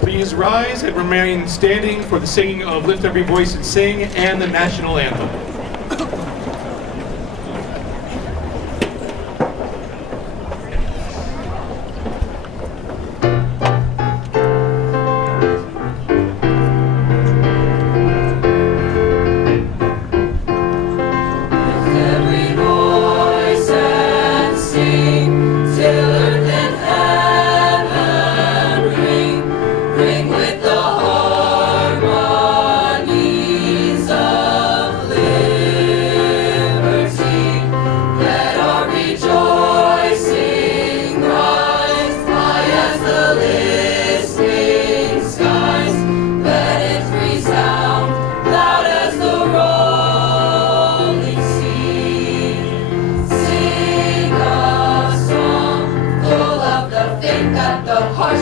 Please rise and remain standing for the singing of Lift Every Voice and Sing and the National Anthem. With the harmonies of life.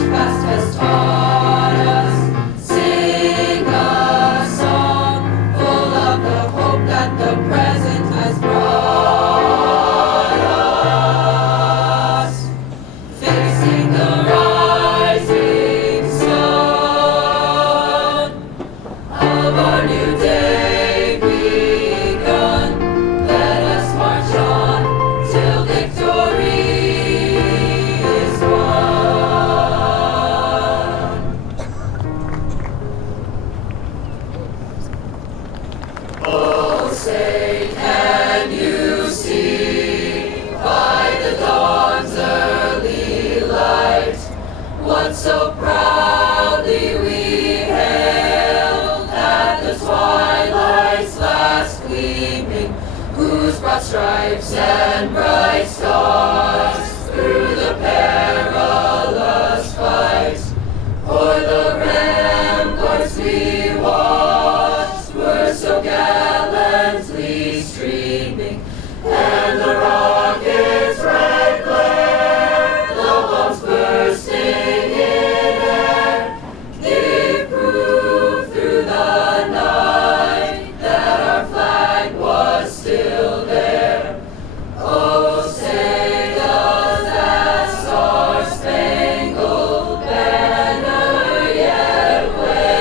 past has taught us. Sing a song full of the hope that the present has brought us. Facing the rising sun of our new day begun, let us march on till victory is won. Oh, say, can you see by the dawn's early light what so proudly we hailed at the twilight's last gleaming, whose broad stripes and bright stars through the perilous fight for the ramparts we watched were so gallantly streaming, and the rockets' red glare, the bombs bursting in air, gave proof through the night that our flag was still there. Oh, say does that star-spangled banner yet wave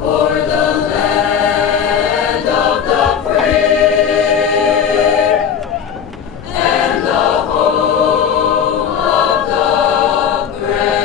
o'er the land of the free and the home of the brave?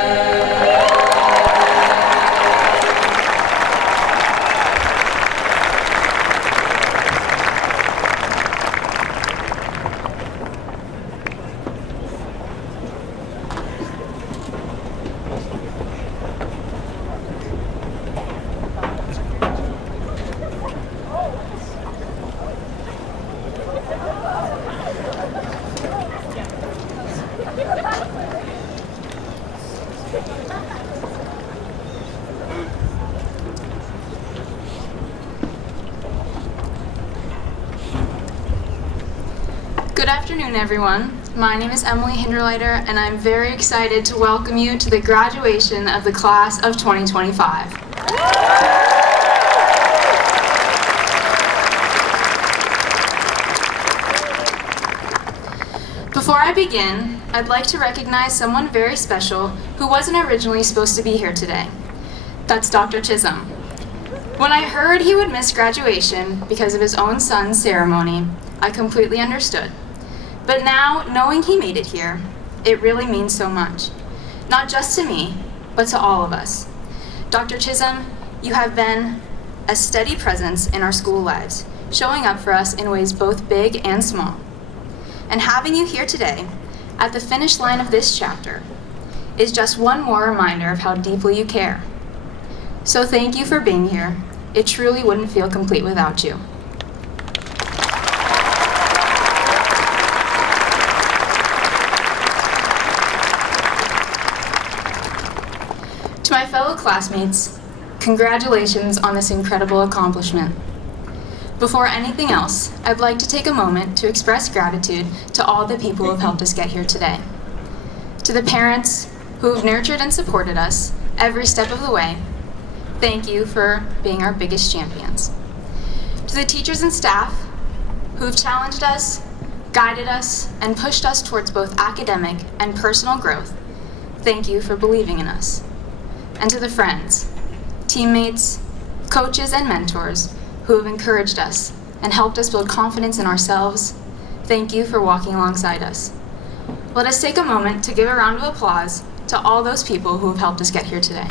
Good afternoon, everyone. My name is Emily Hinderleiter, and I'm very excited to welcome you to the graduation of the class of 2025. Before I begin, I'd like to recognize someone very special who wasn't originally supposed to be here today. That's Dr. Chisholm. When I heard he would miss graduation because of his own son's ceremony, I completely understood. But now, knowing he made it here, it really means so much. Not just to me, but to all of us. Dr. Chisholm, you have been a steady presence in our school lives, showing up for us in ways both big and small. And having you here today, at the finish line of this chapter, is just one more reminder of how deeply you care. So thank you for being here. It truly wouldn't feel complete without you. To my fellow classmates, congratulations on this incredible accomplishment. Before anything else, I'd like to take a moment to express gratitude to all the people who have helped us get here today. To the parents who have nurtured and supported us every step of the way, thank you for being our biggest champions. To the teachers and staff who have challenged us, guided us, and pushed us towards both academic and personal growth, thank you for believing in us. And to the friends, teammates, coaches, and mentors who have encouraged us and helped us build confidence in ourselves, thank you for walking alongside us. Let us take a moment to give a round of applause to all those people who have helped us get here today.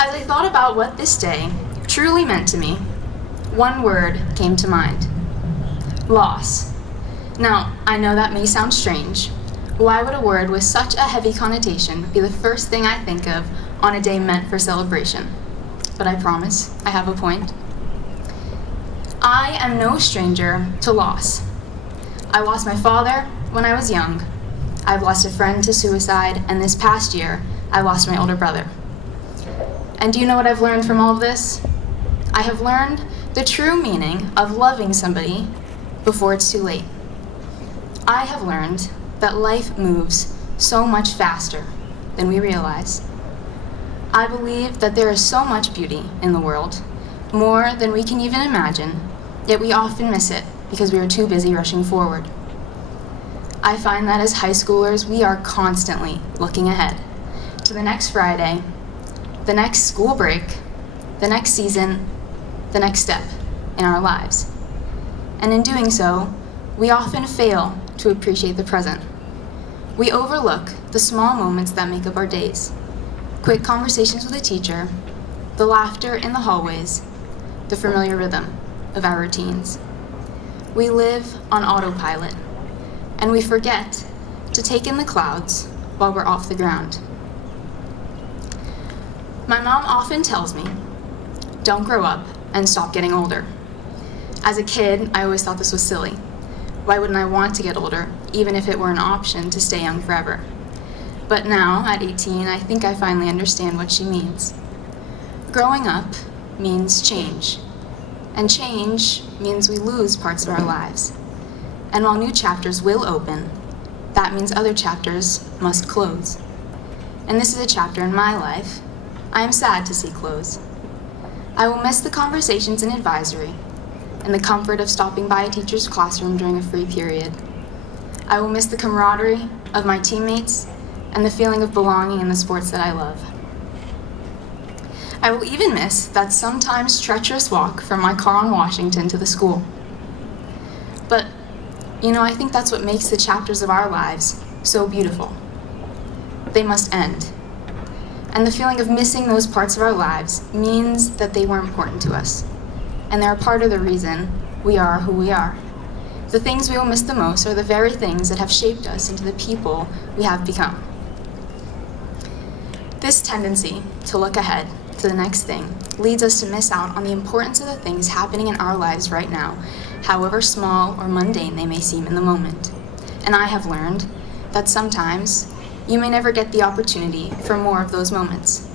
As I thought about what this day truly meant to me, one word came to mind: loss. Now, I know that may sound strange. Why would a word with such a heavy connotation be the first thing I think of on a day meant for celebration? But I promise, I have a point. I am no stranger to loss. I lost my father when I was young. I've lost a friend to suicide, and this past year, I lost my older brother. And do you know what I've learned from all of this? I have learned the true meaning of loving somebody before it's too late. I have learned that life moves so much faster than we realize. I believe that there is so much beauty in the world, more than we can even imagine, yet we often miss it because we are too busy rushing forward. I find that as high schoolers, we are constantly looking ahead to the next Friday, the next school break, the next season, the next step in our lives. And in doing so, we often fail to appreciate the present. We overlook the small moments that make up our days. Quick conversations with a teacher, the laughter in the hallways, the familiar rhythm of our routines. We live on autopilot, and we forget to take in the clouds while we're off the ground. My mom often tells me, don't grow up and stop getting older. As a kid, I always thought this was silly. Why wouldn't I want to get older, even if it were an option to stay young forever? But now, at 18, I think I finally understand what she means. Growing up means change, and change means we lose parts of our lives. And while new chapters will open, that means other chapters must close. And this is a chapter in my life I am sad to see close. I will miss the conversations in advisory and the comfort of stopping by a teacher's classroom during a free period. I will miss the camaraderie of my teammates and the feeling of belonging in the sports that I love. I will even miss that sometimes treacherous walk from my car on Washington to the school. But, I think that's what makes the chapters of our lives so beautiful. They must end. And the feeling of missing those parts of our lives means that they were important to us. And they're a part of the reason we are who we are. The things we will miss the most are the very things that have shaped us into the people we have become. This tendency to look ahead to the next thing leads us to miss out on the importance of the things happening in our lives right now, however small or mundane they may seem in the moment. And I have learned that sometimes you may never get the opportunity for more of those moments.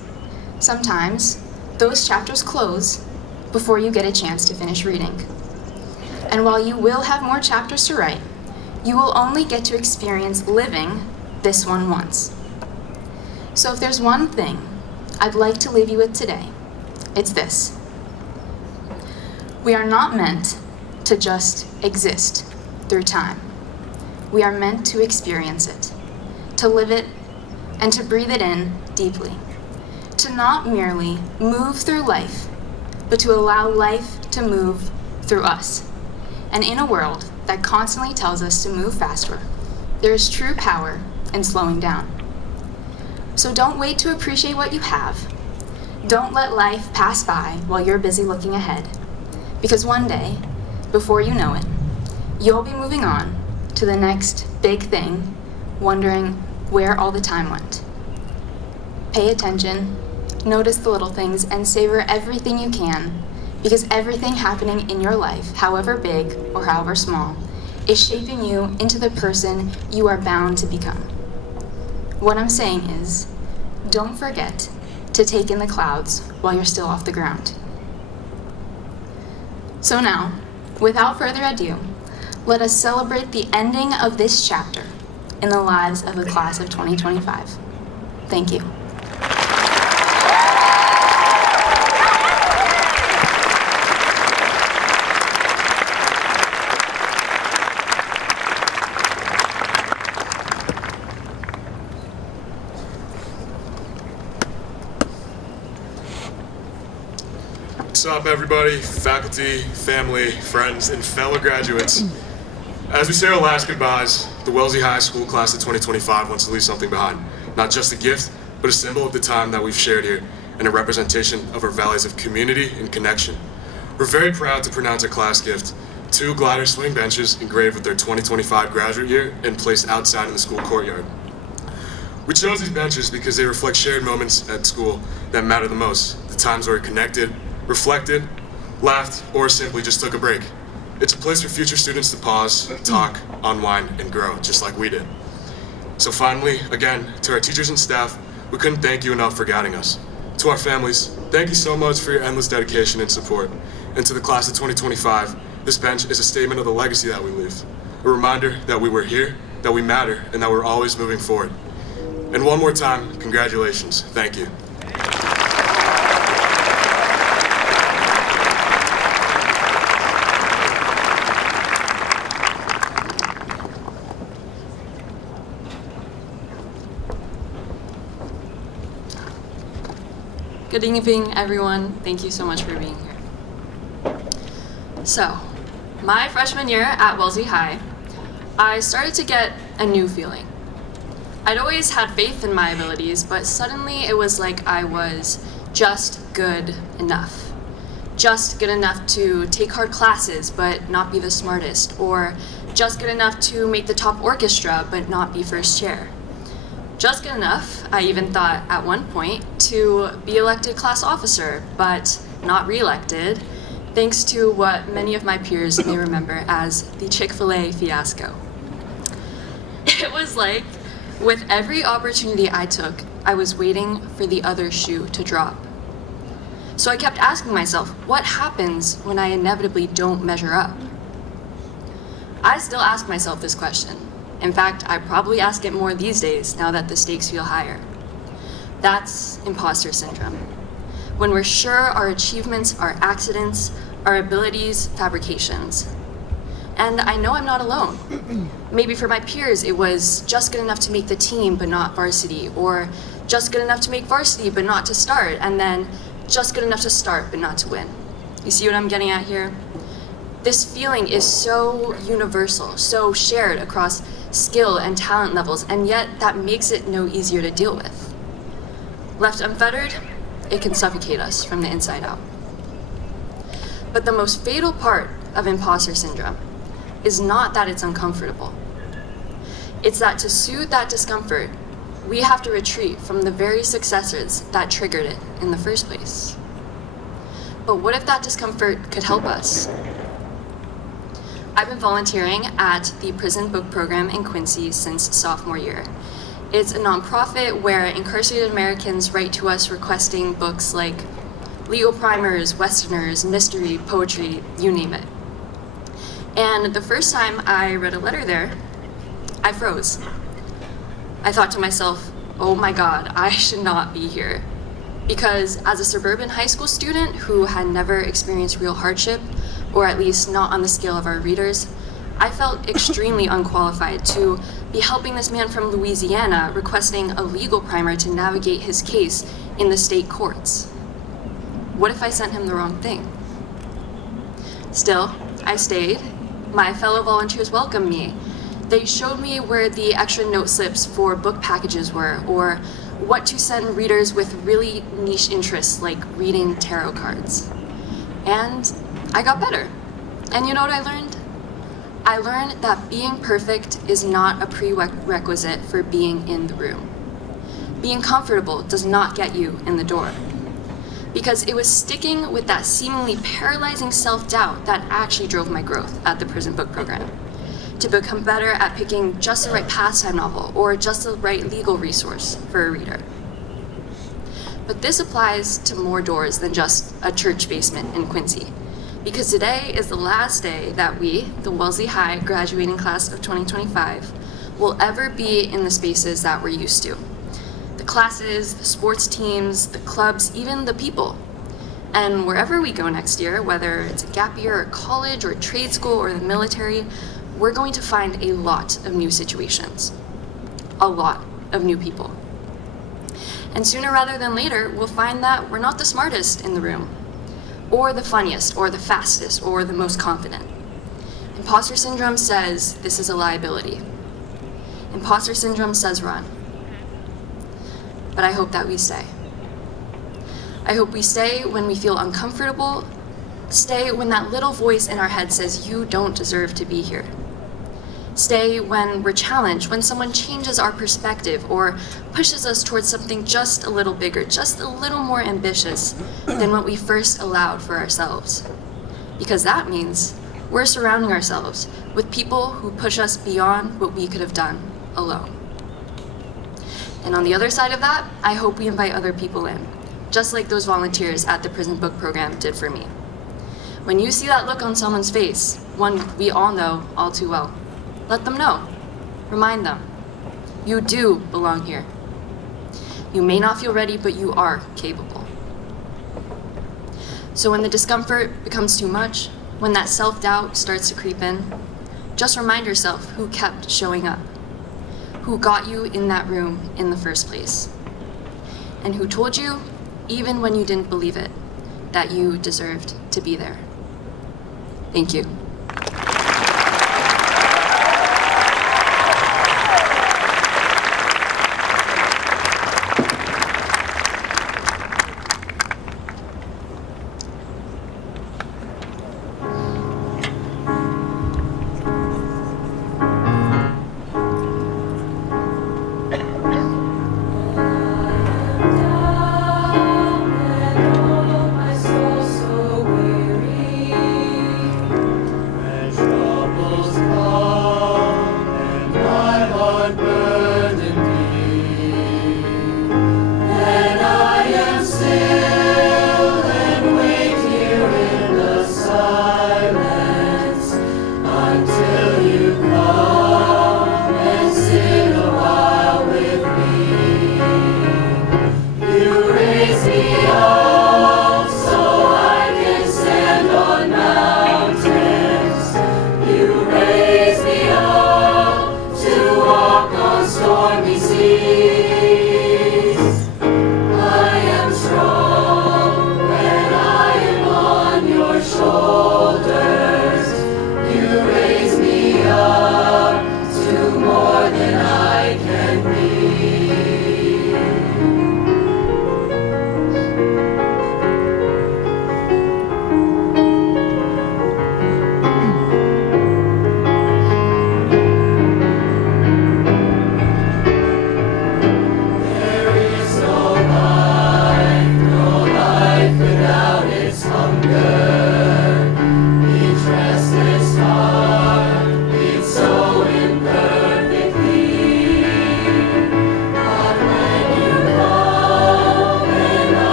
Sometimes those chapters close before you get a chance to finish reading. And while you will have more chapters to write, you will only get to experience living this one once. So if there's one thing I'd like to leave you with today, it's this. We are not meant to just exist through time. We are meant to experience it, to live it, and to breathe it in deeply. To not merely move through life, but to allow life to move through us. And in a world that constantly tells us to move faster, there is true power in slowing down. So don't wait to appreciate what you have. Don't let life pass by while you're busy looking ahead. Because one day, before you know it, you'll be moving on to the next big thing, wondering where all the time went. Pay attention, notice the little things, and savor everything you can, because everything happening in your life, however big or however small, is shaping you into the person you are bound to become. What I'm saying is, don't forget to take in the clouds while you're still off the ground. So now, without further ado, let us celebrate the ending of this chapter in the lives of the class of 2025. Thank you. What's up, everybody, faculty, family, friends, and fellow graduates? As we say our last goodbyes, the Wellesley High School class of 2025 wants to leave something behind. Not just a gift, but a symbol of the time that we've shared here and a representation of our values of community and connection. We're very proud to pronounce our class gift 2 glider swing benches engraved with their 2025 graduate year and placed outside in the school courtyard. We chose these benches because they reflect shared moments at school that matter the most, the times where we connected, reflected, laughed, or simply just took a break. It's a place for future students to pause, talk, unwind, and grow, just like we did. So finally, again, to our teachers and staff, we couldn't thank you enough for guiding us. To our families, Thank you so much for your endless dedication and support. And to the class of 2025, this bench is a statement of the legacy that we leave. A reminder that we were here, that we matter, and that we're always moving forward. And one more time, congratulations. Thank you. Good evening, everyone. Thank you so much for being here. So, my freshman year at Wellesley High, I started to get a new feeling. I'd always had faith in my abilities, but suddenly it was like I was just good enough. Just good enough to take hard classes, but not be the smartest, or just good enough to make the top orchestra, but not be first chair. Just good enough, I even thought at one point, to be elected class officer, but not re-elected, thanks to what many of my peers may remember as the Chick-fil-A fiasco. It was like, with every opportunity I took, I was waiting for the other shoe to drop. So I kept asking myself, what happens when I inevitably don't measure up? I still ask myself this question. In fact, I probably ask it more these days now that the stakes feel higher. That's imposter syndrome. When we're sure our achievements are accidents, our abilities fabrications. And I know I'm not alone. Maybe for my peers, it was just good enough to make the team but not varsity, or just good enough to make varsity but not to start, and then just good enough to start but not to win. You see what I'm getting at here? This feeling is so universal, so shared across skill and talent levels, and yet that makes it no easier to deal with. Left unfettered, it can suffocate us from the inside out. But the most fatal part of imposter syndrome is not that it's uncomfortable. It's that to soothe that discomfort, we have to retreat from the very successes that triggered it in the first place. But what if that discomfort could help us? I've been volunteering at the Prison Book Program in Quincy since sophomore year. It's a nonprofit where incarcerated Americans write to us requesting books like legal primers, westerners, mystery, poetry, you name it. And the first time I read a letter there, I froze. I thought to myself, oh my God, I should not be here. Because as a suburban high school student who had never experienced real hardship, or at least not on the scale of our readers, I felt extremely unqualified to be helping this man from Louisiana requesting a legal primer to navigate his case in the state courts. What if I sent him the wrong thing? Still, I stayed. My fellow volunteers welcomed me. They showed me where the extra note slips for book packages were, or what to send readers with really niche interests like reading tarot cards. And I got better. And you know what I learned? I learned that being perfect is not a prerequisite for being in the room. Being comfortable does not get you in the door. Because it was sticking with that seemingly paralyzing self-doubt that actually drove my growth at the Prison Book Program. To become better at picking just the right pastime novel or just the right legal resource for a reader. But this applies to more doors than just a church basement in Quincy. Because today is the last day that we, the Wellesley High graduating class of 2025, will ever be in the spaces that we're used to. The classes, the sports teams, the clubs, even the people. And wherever we go next year, whether it's a gap year or college or trade school or the military, we're going to find a lot of new situations. A lot of new people. And sooner rather than later, we'll find that we're not the smartest in the room, or the funniest, or the fastest, or the most confident. Imposter syndrome says this is a liability. Imposter syndrome says run. But I hope that we stay. I hope we stay when we feel uncomfortable, stay when that little voice in our head says you don't deserve to be here. Stay when we're challenged, when someone changes our perspective or pushes us towards something just a little bigger, just a little more ambitious than what we first allowed for ourselves. Because that means we're surrounding ourselves with people who push us beyond what we could have done alone. And on the other side of that, I hope we invite other people in, just like those volunteers at the prison book program did for me. When you see that look on someone's face, one we all know all too well, let them know. Remind them, you do belong here. You may not feel ready, but you are capable. So when the discomfort becomes too much, when that self-doubt starts to creep in, just remind yourself who kept showing up, who got you in that room in the first place, and who told you, even when you didn't believe it, that you deserved to be there. Thank you.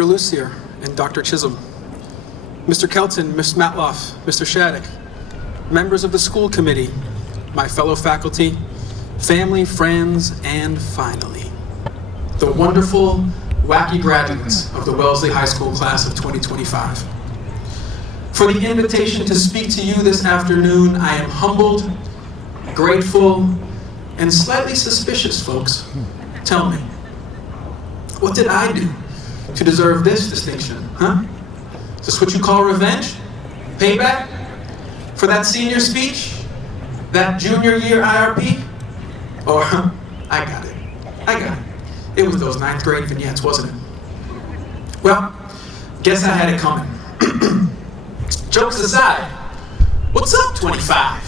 Dr. Lucier and Dr. Chisholm, Mr. Kelton, Ms. Matloff, Mr. Shattuck, members of the school committee, my fellow faculty, family, friends, and finally, the wonderful, wacky graduates of the Wellesley High School class of 2025. For the invitation to speak to you this afternoon, I am humbled, grateful, and slightly suspicious, folks. Tell me, what did I do to deserve this distinction, huh? Is this what you call revenge? Payback? For that senior speech? That junior year IRP? Or, I got it. It was those 9th grade vignettes, wasn't it? Well, guess I had it coming. Jokes aside, what's up, 25?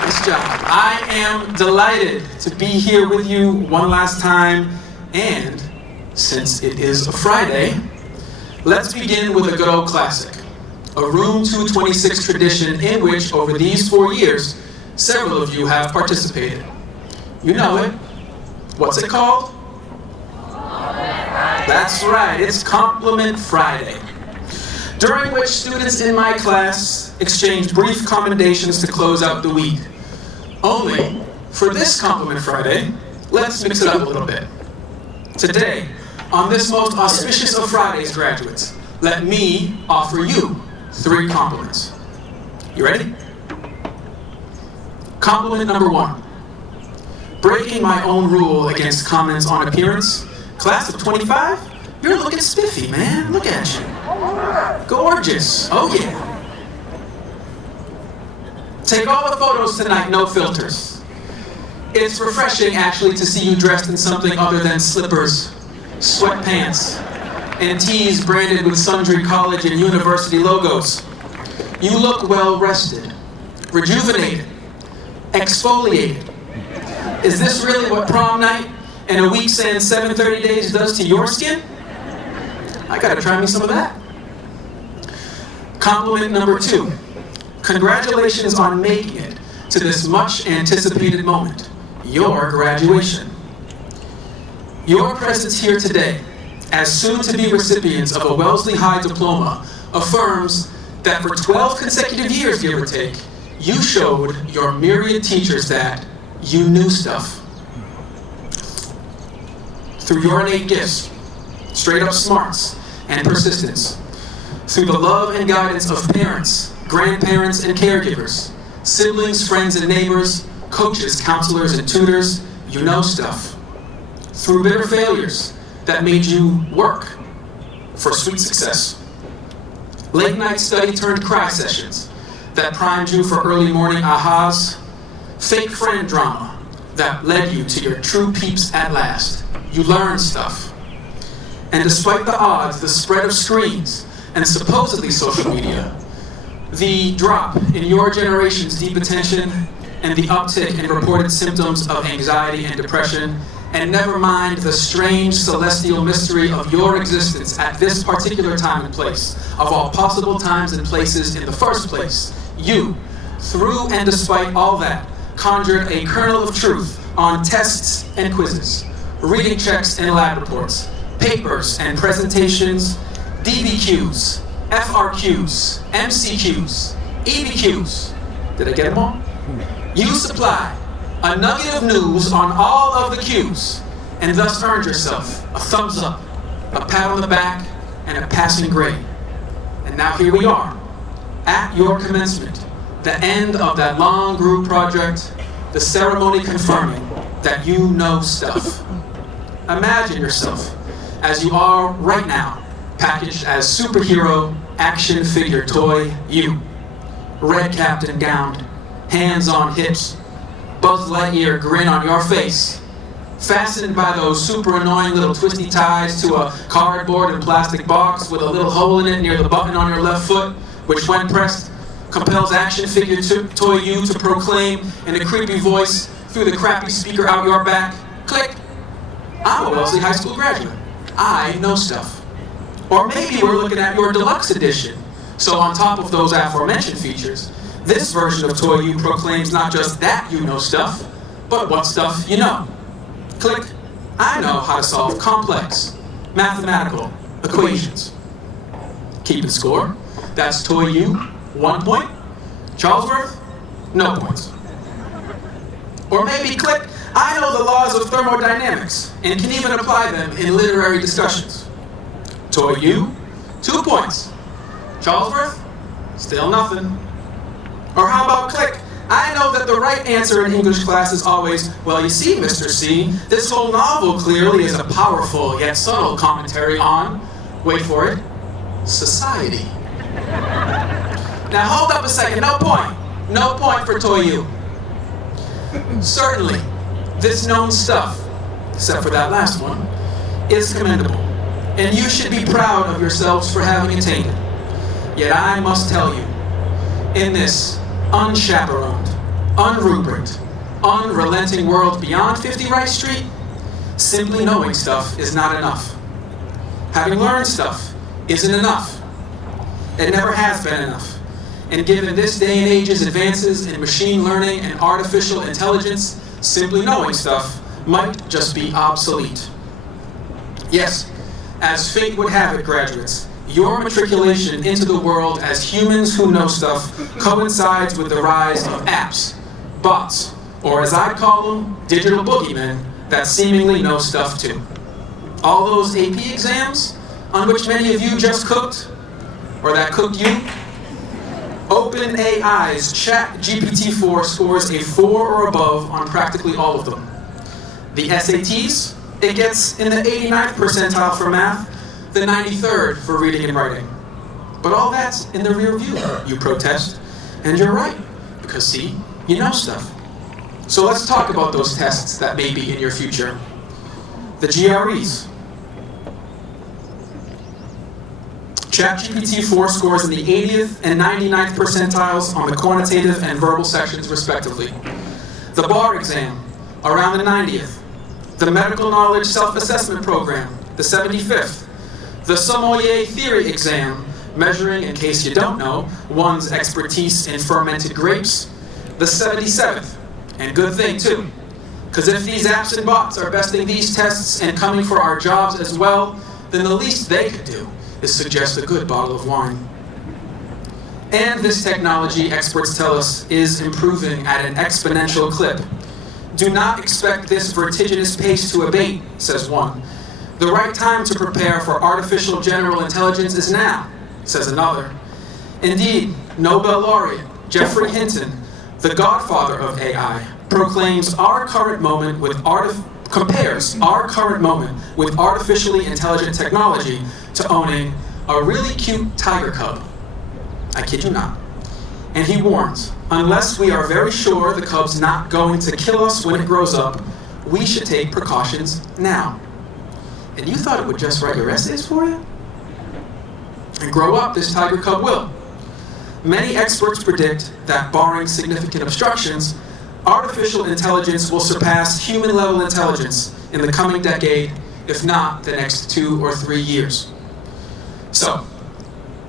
Nice job. I am delighted to be here with you one last time, and since it is a Friday, let's begin with a good old classic, a Room 226 tradition in which, over these 4 years, several of you have participated. You know it. What's it called? That's right, it's Compliment Friday, during which students in my class exchange brief commendations to close out the week. Only, for this Compliment Friday, let's mix it up a little bit. Today, on this most auspicious of Fridays, graduates, let me offer you 3 compliments. You ready? Compliment number 1. Breaking my own rule against comments on appearance, class of 25, you're looking spiffy, man. Look at you. Gorgeous. Oh, yeah. Take all the photos tonight, no filters. It's refreshing, actually, to see you dressed in something other than slippers, sweatpants, and tees branded with sundry college and university logos. You look well-rested, rejuvenated, exfoliated. Is this really what prom night and a week saying 730 days does to your skin? I gotta try me some of that. Compliment number 2. Congratulations on making it to this much anticipated moment, your graduation. Your presence here today, as soon-to-be recipients of a Wellesley High diploma, affirms that for 12 consecutive years, give or take, you showed your myriad teachers that you knew stuff. Through your innate gifts, straight-up smarts, and persistence. Through the love and guidance of parents, grandparents, and caregivers, siblings, friends, and neighbors, coaches, counselors, and tutors, you know stuff. Through bitter failures that made you work for sweet success. Late-night study-turned-cry sessions that primed you for early morning ahas. Fake friend drama that led you to your true peeps at last. You learned stuff. And despite the odds, the spread of screens, and supposedly social media, the drop in your generation's deep attention, and the uptick in reported symptoms of anxiety and depression, and never mind the strange celestial mystery of your existence at this particular time and place, of all possible times and places in the first place, you, through and despite all that, conjured a kernel of truth on tests and quizzes, reading checks and lab reports, papers and presentations, DBQs, FRQs, MCQs, EBQs. Did I get them all? You supplied a nugget of news on all of the Qs, and thus earned yourself a thumbs up, a pat on the back, and a passing grade. And now here we are, at your commencement, the end of that long group project, the ceremony confirming that you know stuff. Imagine yourself as you are right now, packaged as superhero action figure toy you. Red capped and gowned, hands on hips, Buzz Lightyear grin on your face, fastened by those super annoying little twisty ties to a cardboard and plastic box with a little hole in it near the button on your left foot, which when pressed, compels action figure toy you to proclaim in a creepy voice through the crappy speaker out your back, click, I'm a Wellesley High School graduate. I know stuff. Or maybe we're looking at your deluxe edition. So on top of those aforementioned features, this version of Toy U proclaims not just that you know stuff, but what stuff you know. Click, I know how to solve complex mathematical equations. Keeping score, that's Toy U, 1 point. Charlesworth, no points. Or maybe click, I know the laws of thermodynamics and can even apply them in literary discussions. Toy U, 2 points. Charlesworth? Still nothing. Or how about click? I know that the right answer in English class is always, well, you see, Mr. C, this whole novel clearly is a powerful yet subtle commentary on, wait for it, society. Now hold up a second, no point. No point for Toyu. Certainly, this known stuff, except for that last one, is commendable. And you should be proud of yourselves for having attained it. Yet I must tell you, in this unchaperoned, unrubriced, unrelenting world beyond 50 Wright Street, simply knowing stuff is not enough. Having learned stuff isn't enough. It never has been enough. And given this day and age's advances in machine learning and artificial intelligence, simply knowing stuff might just be obsolete. Yes, as fate would have it, graduates, your matriculation into the world as humans who know stuff coincides with the rise of apps, bots, or as I call them, digital boogeymen that seemingly know stuff too. All those AP exams on which many of you just cooked, or that cooked you, OpenAI's ChatGPT-4 scores a 4 or above on practically all of them. The SATs, it gets in the 89th percentile for math, the 93rd for reading and writing. But all that's in the rear view, you protest. And you're right, because see, you know stuff. So let's talk about those tests that may be in your future. The GREs. ChatGPT-4 scores in the 80th and 99th percentiles on the quantitative and verbal sections, respectively. The bar exam, around the 90th. The medical knowledge self-assessment program, the 75th. The sommelier theory exam, measuring, in case you don't know, one's expertise in fermented grapes, the 77th. And good thing, too, because if these apps and bots are besting these tests and coming for our jobs as well, then the least they could do is suggest a good bottle of wine. And this technology, experts tell us, is improving at an exponential clip. Do not expect this vertiginous pace to abate, says one. The right time to prepare for artificial general intelligence is now, says another. Indeed, Nobel laureate Geoffrey Hinton, the godfather of AI, proclaims our current moment with compares our current moment with artificially intelligent technology to owning a really cute tiger cub. I kid you not. And he warns, unless we are very sure the cub's not going to kill us when it grows up, we should take precautions now. And you thought it would just write your essays for you? And grow up, this tiger cub will. Many experts predict that, barring significant obstructions, artificial intelligence will surpass human-level intelligence in the coming decade, if not the next 2 or 3 years. So,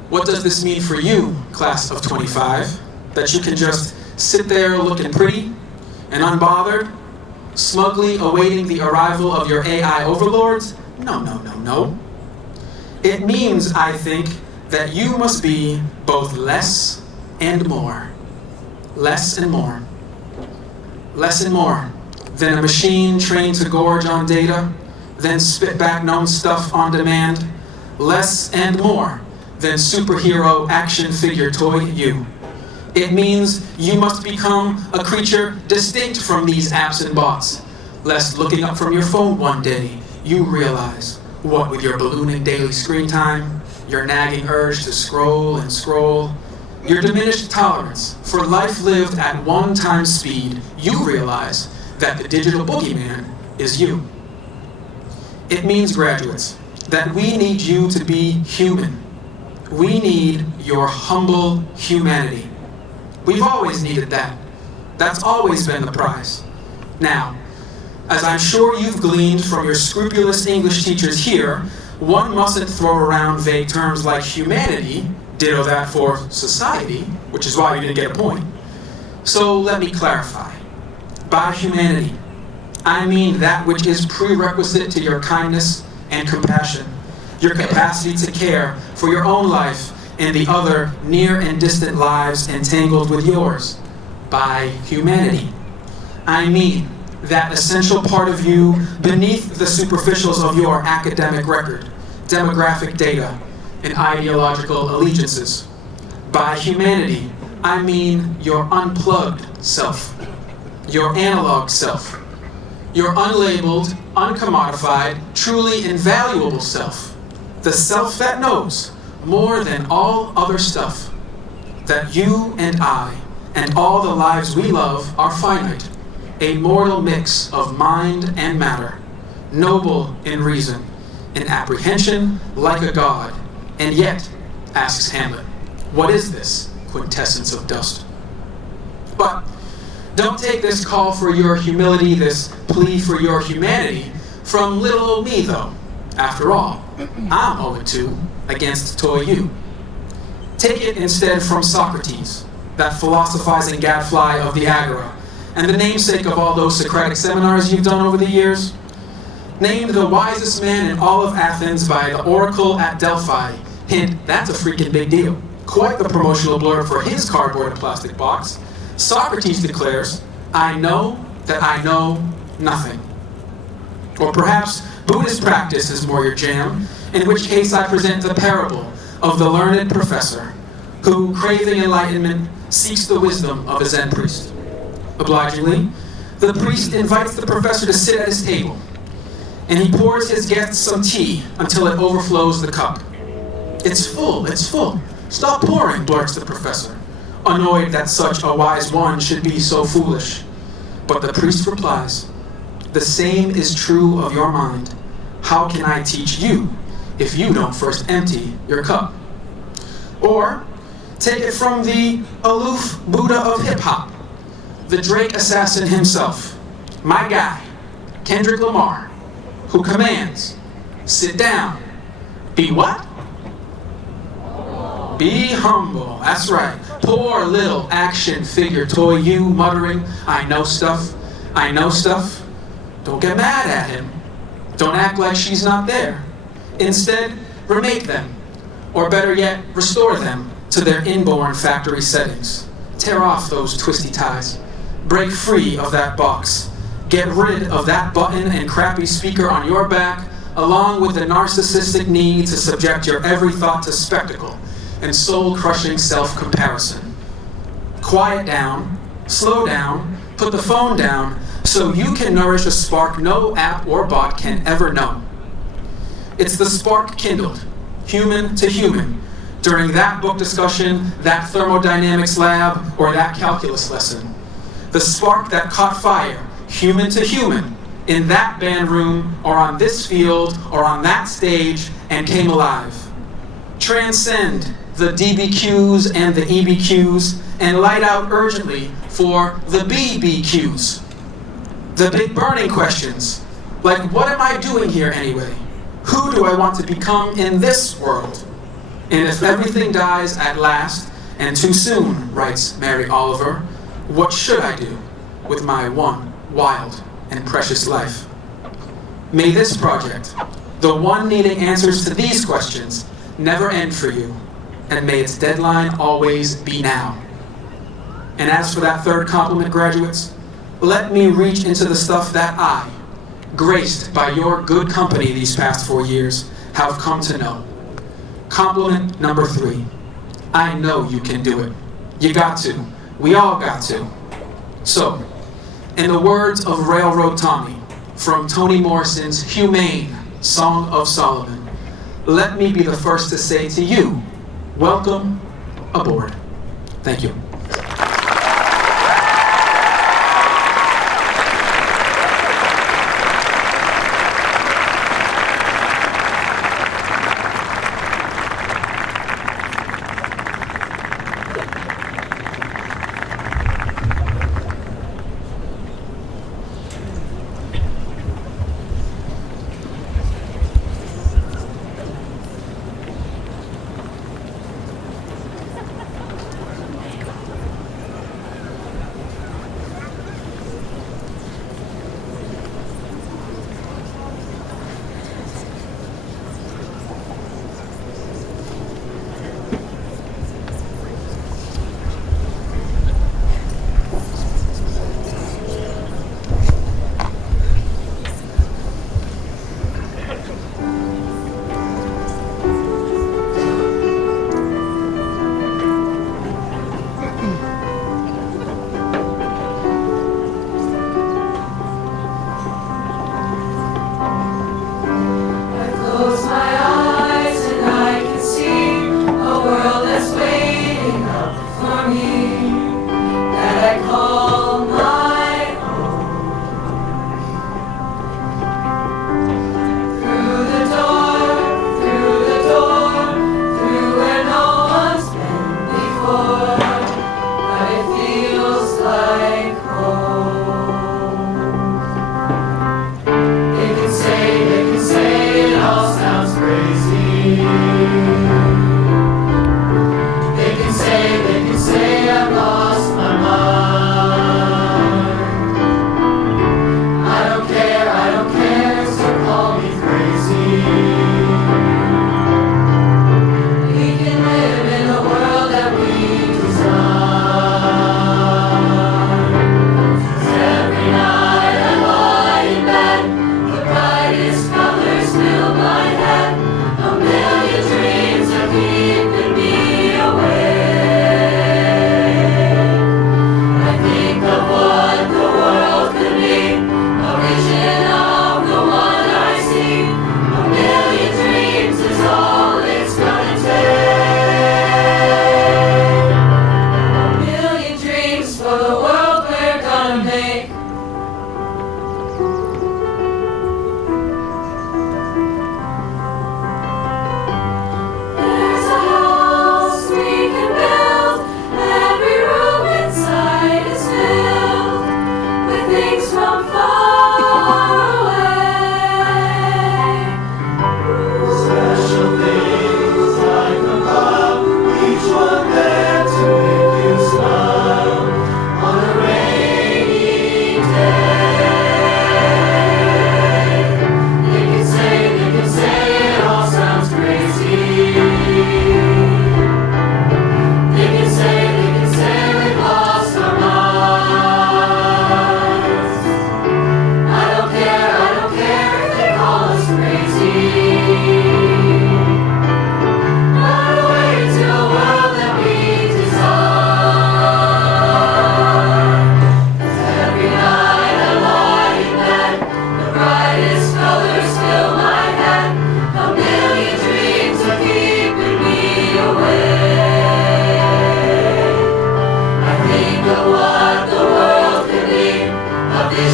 what does this mean for you, class of 25? That you can just sit there looking pretty and unbothered, smugly awaiting the arrival of your AI overlords? No, no, no, no. It means, I think, that you must be both less and more. Less and more. Less and more than a machine trained to gorge on data, then spit back known stuff on demand. Less and more than superhero action figure toy you. It means you must become a creature distinct from these apps and bots, lest looking up from your phone one day, you realize, what with your ballooning daily screen time, your nagging urge to scroll and scroll, your diminished tolerance for life lived at 1 times speed, you realize that the digital boogeyman is you. It means, graduates, that we need you to be human. We need your humble humanity. We've always needed that. That's always been the prize. Now, as I'm sure you've gleaned from your scrupulous English teachers here, one mustn't throw around vague terms like humanity, ditto that for society, which is why you didn't get a point. So let me clarify. By humanity, I mean that which is prerequisite to your kindness and compassion, your capacity to care for your own life and the other near and distant lives entangled with yours. By humanity, I mean that essential part of you beneath the superficials of your academic record, demographic data, and ideological allegiances. By humanity, I mean your unplugged self, your analog self, your unlabeled, uncommodified, truly invaluable self, the self that knows more than all other stuff that you and I and all the lives we love are finite, a mortal mix of mind and matter, noble in reason, in apprehension like a god, and yet, asks Hamlet, what is this quintessence of dust? But don't take this call for your humility, this plea for your humanity, from little old me though. After all, I'm 0-2 against toy you. Take it instead from Socrates, that philosophizing gadfly of the Agora, and the namesake of all those Socratic seminars you've done over the years. Named the wisest man in all of Athens by the oracle at Delphi. Hint, that's a freaking big deal. Quite the promotional blurb for his cardboard and plastic box. Socrates declares, I know that I know nothing. Or perhaps Buddhist practice is more your jam, in which case I present the parable of the learned professor who, craving enlightenment, seeks the wisdom of a Zen priest. Obligingly, the priest invites the professor to sit at his table, and he pours his guests some tea until it overflows the cup. It's full, it's full. Stop pouring, blurts the professor, annoyed that such a wise one should be so foolish. But the priest replies, the same is true of your mind. How can I teach you if you don't first empty your cup? Or take it from the aloof Buddha of hip-hop, the Drake assassin himself, my guy, Kendrick Lamar, who commands, sit down, be what? Be humble, that's right. Poor little action figure toy you muttering, I know stuff, I know stuff. Don't get mad at him. Don't act like she's not there. Instead, remake them, or better yet, restore them to their inborn factory settings. Tear off those twisty ties. Break free of that box. Get rid of that button and crappy speaker on your back, along with the narcissistic need to subject your every thought to spectacle and soul-crushing self-comparison. Quiet down, slow down, put the phone down, so you can nourish a spark no app or bot can ever know. It's the spark kindled, human to human, during that book discussion, that thermodynamics lab, or that calculus lesson. The spark that caught fire, human to human, in that band room, or on this field, or on that stage, and came alive. Transcend the DBQs and the EBQs, and light out urgently for the BBQs. The big burning questions, like what am I doing here anyway? Who do I want to become in this world? And if everything dies at last, and too soon, writes Mary Oliver, what should I do with my one wild and precious life? May this project, the one needing answers to these questions, never end for you, and may its deadline always be now. And as for that third compliment, graduates, let me reach into the stuff that I, graced by your good company these past 4 years, have come to know. Compliment number 3. I know you can do it. You got to. We all got to. So, in the words of Railroad Tommy, from Toni Morrison's humane Song of Solomon, let me be the first to say to you, welcome aboard. Thank you.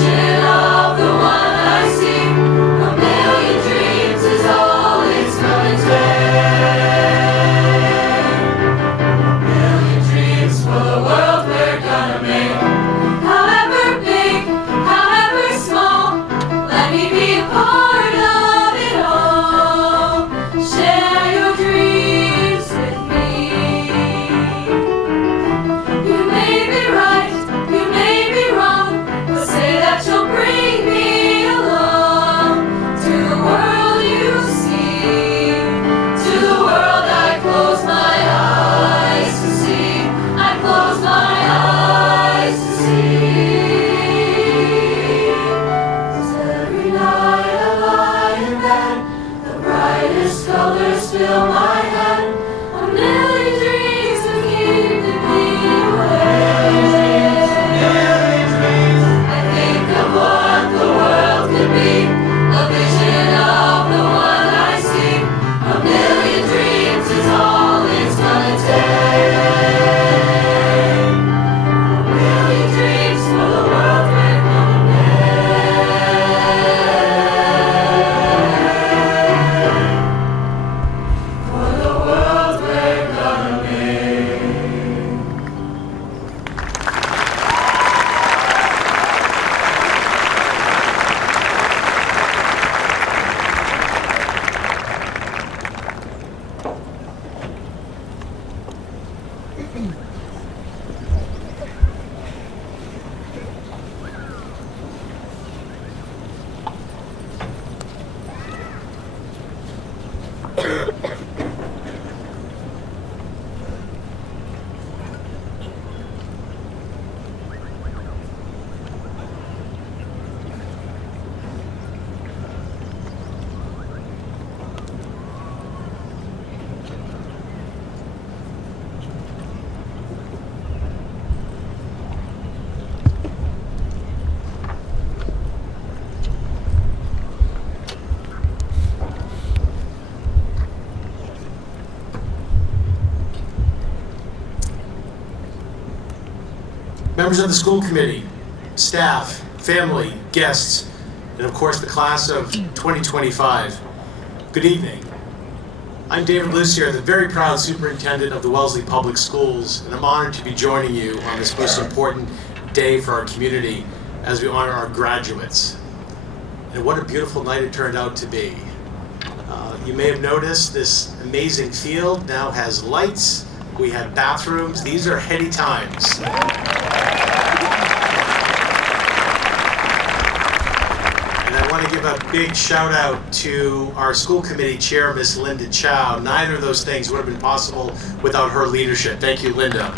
vision of the one I see. A million dreams is all it's gonna take. A million dreams for the world we're gonna make. However big, however small, let me be a part of it all. Share your dreams with me. You may be right, you may be wrong, but say that you'll bring me along to the world you see, to the world I close my eyes to see. I close my eyes to see. 'Cause every night I lie in bed, the brightest colors fill my head. A million dreams are keeping me awake. I think of what the world could be, a vision of the one I see. A million dreams is all it's gonna take. A million dreams for the world we're gonna make. For the world we're gonna make. Members of the school committee, staff, family, guests, and of course the class of 2025, good evening. I'm David Lucier, the very proud superintendent of the Wellesley Public Schools, and I'm honored to be joining you on this most important day for our community as we honor our graduates. And what a beautiful night it turned out to be. You may have noticed this amazing field now has lights, we have bathrooms, these are heady times. And I want to give a big shout out to our school committee chair, Miss Linda Chow. Neither of those things would have been possible without her leadership. Thank you, Linda.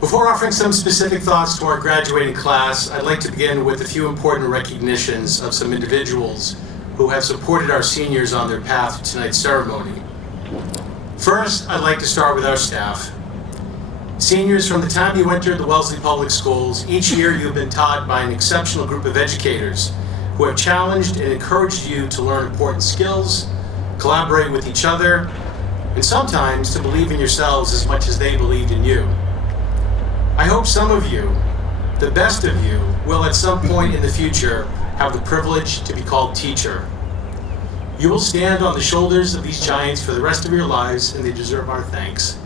Before offering some specific thoughts to our graduating class, I'd like to begin with a few important recognitions of some individuals who have supported our seniors on their path to tonight's ceremony. First, I'd like to start with our staff. Seniors, from the time you entered the Wellesley Public Schools, each year you've been taught by an exceptional group of educators who have challenged and encouraged you to learn important skills, collaborate with each other, and sometimes to believe in yourselves as much as they believed in you. I hope some of you, the best of you, will at some point in the future have the privilege to be called teacher. You will stand on the shoulders of these giants for the rest of your lives, and they deserve our thanks.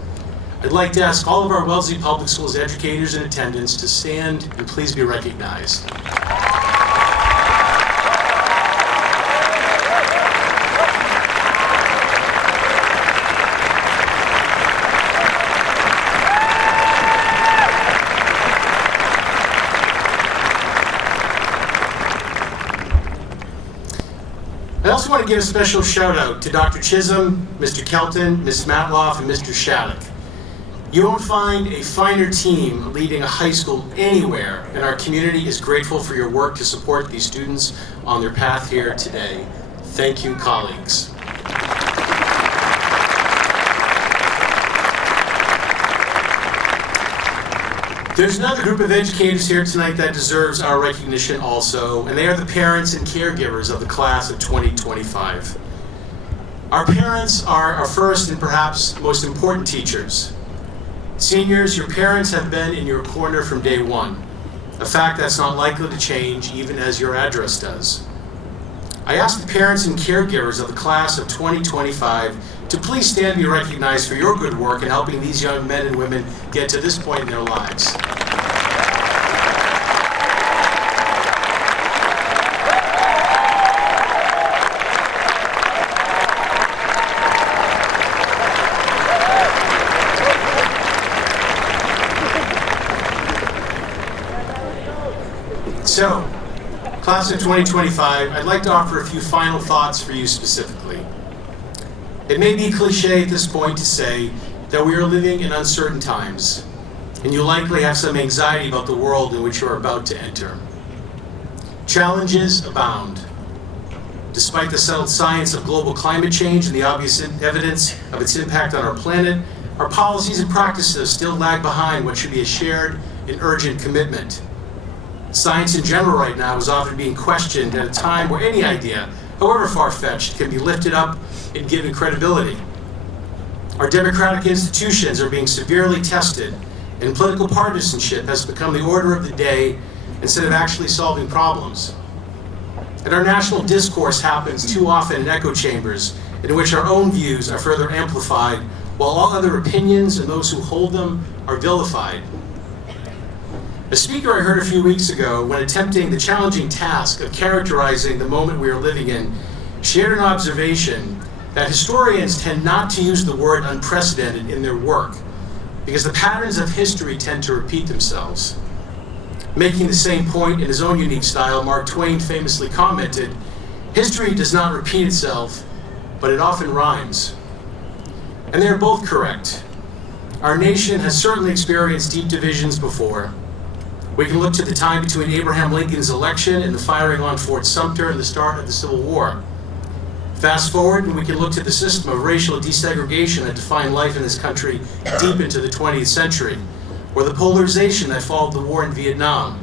I'd like to ask all of our Wellesley Public Schools educators in attendance to stand and please be recognized. I also want to give a special shout out to Dr. Chisholm, Mr. Kelton, Ms. Matloff, and Mr. Shattuck. You won't find a finer team leading a high school anywhere, and our community is grateful for your work to support these students on their path here today. Thank you, colleagues. There's another group of educators here tonight that deserves our recognition also, and they are the parents and caregivers of the class of 2025. Our parents are our first and perhaps most important teachers. Seniors, your parents have been in your corner from day one, a fact that's not likely to change even as your address does. I ask the parents and caregivers of the class of 2025 to please stand and be recognized for your good work in helping these young men and women get to this point in their lives. So, class of 2025, I'd like to offer a few final thoughts for you specifically. It may be cliche at this point to say that we are living in uncertain times, and you likely have some anxiety about the world in which you are about to enter. Challenges abound. Despite the settled science of global climate change and the obvious evidence of its impact on our planet, our policies and practices still lag behind what should be a shared and urgent commitment. Science in general right now is often being questioned at a time where any idea, however far-fetched, can be lifted up and given credibility. Our democratic institutions are being severely tested, and political partisanship has become the order of the day instead of actually solving problems. And our national discourse happens too often in echo chambers in which our own views are further amplified while all other opinions and those who hold them are vilified. A speaker I heard a few weeks ago, when attempting the challenging task of characterizing the moment we are living in, shared an observation that historians tend not to use the word unprecedented in their work because the patterns of history tend to repeat themselves. Making the same point in his own unique style, Mark Twain famously commented, "History does not repeat itself, but it often rhymes." And they are both correct. Our nation has certainly experienced deep divisions before. We can look to the time between Abraham Lincoln's election and the firing on Fort Sumter and the start of the Civil War. Fast forward, and we can look to the system of racial desegregation that defined life in this country deep into the 20th century, or the polarization that followed the war in Vietnam.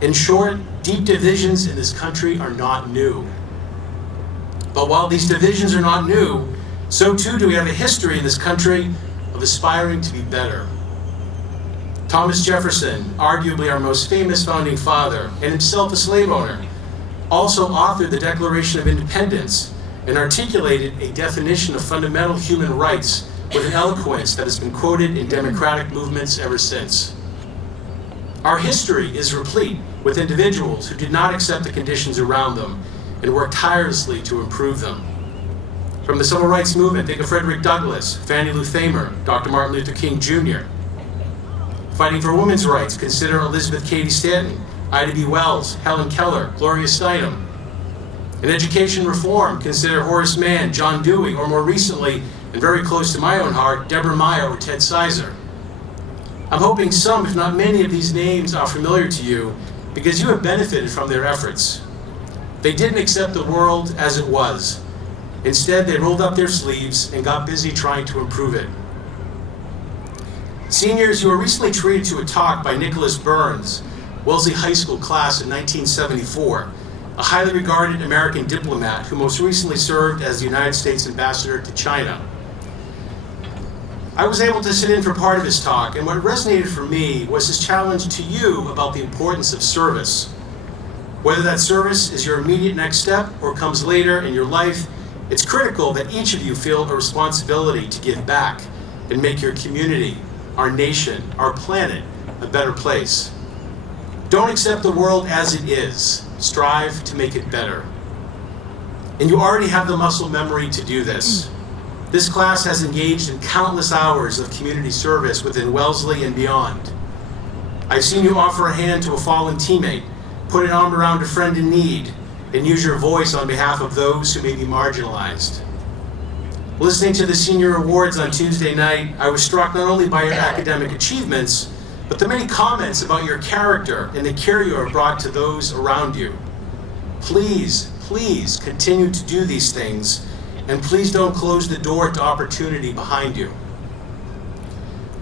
In short, deep divisions in this country are not new. But while these divisions are not new, so too do we have a history in this country of aspiring to be better. Thomas Jefferson, arguably our most famous founding father, and himself a slave owner, also authored the Declaration of Independence and articulated a definition of fundamental human rights with an eloquence that has been quoted in democratic movements ever since. Our history is replete with individuals who did not accept the conditions around them and worked tirelessly to improve them. From the Civil Rights Movement, think of Frederick Douglass, Fannie Lou Thamer, Dr. Martin Luther King Jr. Fighting for women's rights, consider Elizabeth Cady Stanton, Ida B. Wells, Helen Keller, Gloria Steinem. In education reform, consider Horace Mann, John Dewey, or more recently, and very close to my own heart, Deborah Meyer or Ted Sizer. I'm hoping some, if not many, of these names are familiar to you because you have benefited from their efforts. They didn't accept the world as it was. Instead, they rolled up their sleeves and got busy trying to improve it. Seniors, you were recently treated to a talk by Nicholas Burns, Wellesley High School class in 1974, a highly regarded American diplomat who most recently served as the United States ambassador to China. I was able to sit in for part of his talk, and what resonated for me was his challenge to you about the importance of service. Whether that service is your immediate next step or comes later in your life, it's critical that each of you feel a responsibility to give back and make your community, our nation, our planet, a better place. Don't accept the world as it is. Strive to make it better. And you already have the muscle memory to do this. This class has engaged in countless hours of community service within Wellesley and beyond. I've seen you offer a hand to a fallen teammate, put an arm around a friend in need, and use your voice on behalf of those who may be marginalized. Listening to the senior awards on Tuesday night, I was struck not only by your academic achievements, but the many comments about your character and the care you have brought to those around you. Please, please continue to do these things, and please don't close the door to opportunity behind you.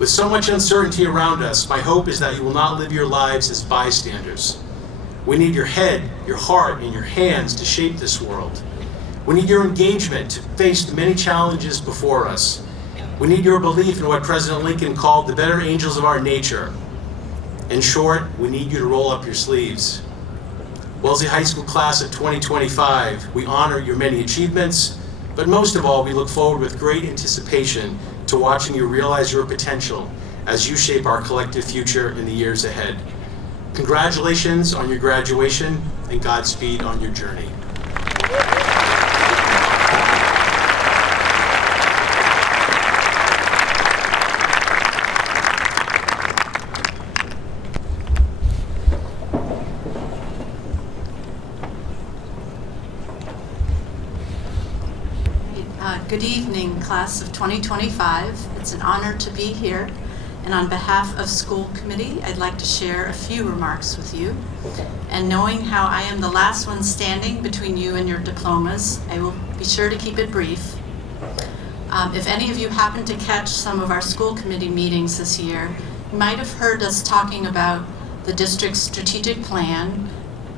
With so much uncertainty around us, my hope is that you will not live your lives as bystanders. We need your head, your heart, and your hands to shape this world. We need your engagement to face the many challenges before us. We need your belief in what President Lincoln called the better angels of our nature. In short, we need you to roll up your sleeves. Wellesley High School class of 2025, we honor your many achievements, but most of all, we look forward with great anticipation to watching you realize your potential as you shape our collective future in the years ahead. Congratulations on your graduation and Godspeed on your journey. Good evening, class of 2025. It's an honor to be here, and on behalf of school committee, I'd like to share a few remarks with you. And knowing how I am the last one standing between you and your diplomas, I will be sure to keep it brief. If any of you happen to catch some of our school committee meetings this year, you might have heard us talking about the district's strategic plan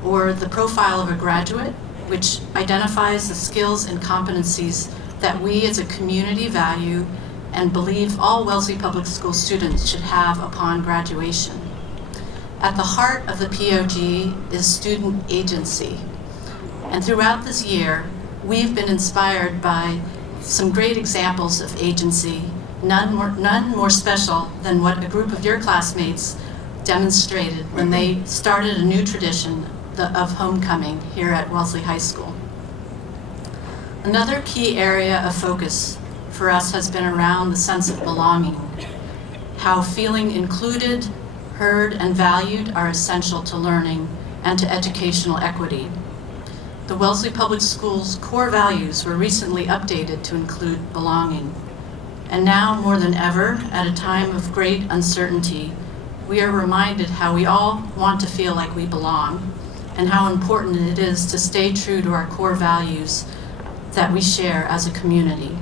or the profile of a graduate, which identifies the skills and competencies that we as a community value and believe all Wellesley Public School students should have upon graduation. At the heart of the POG is student agency. And throughout this year, we've been inspired by some great examples of agency, none more special than what a group of your classmates demonstrated when they started a new tradition of homecoming here at Wellesley High School. Another key area of focus for us has been around the sense of belonging, how feeling included, heard, and valued are essential to learning and to educational equity. The Wellesley Public Schools core values were recently updated to include belonging. And now, more than ever, at a time of great uncertainty, we are reminded how we all want to feel like we belong, and how important it is to stay true to our core values that we share as a community.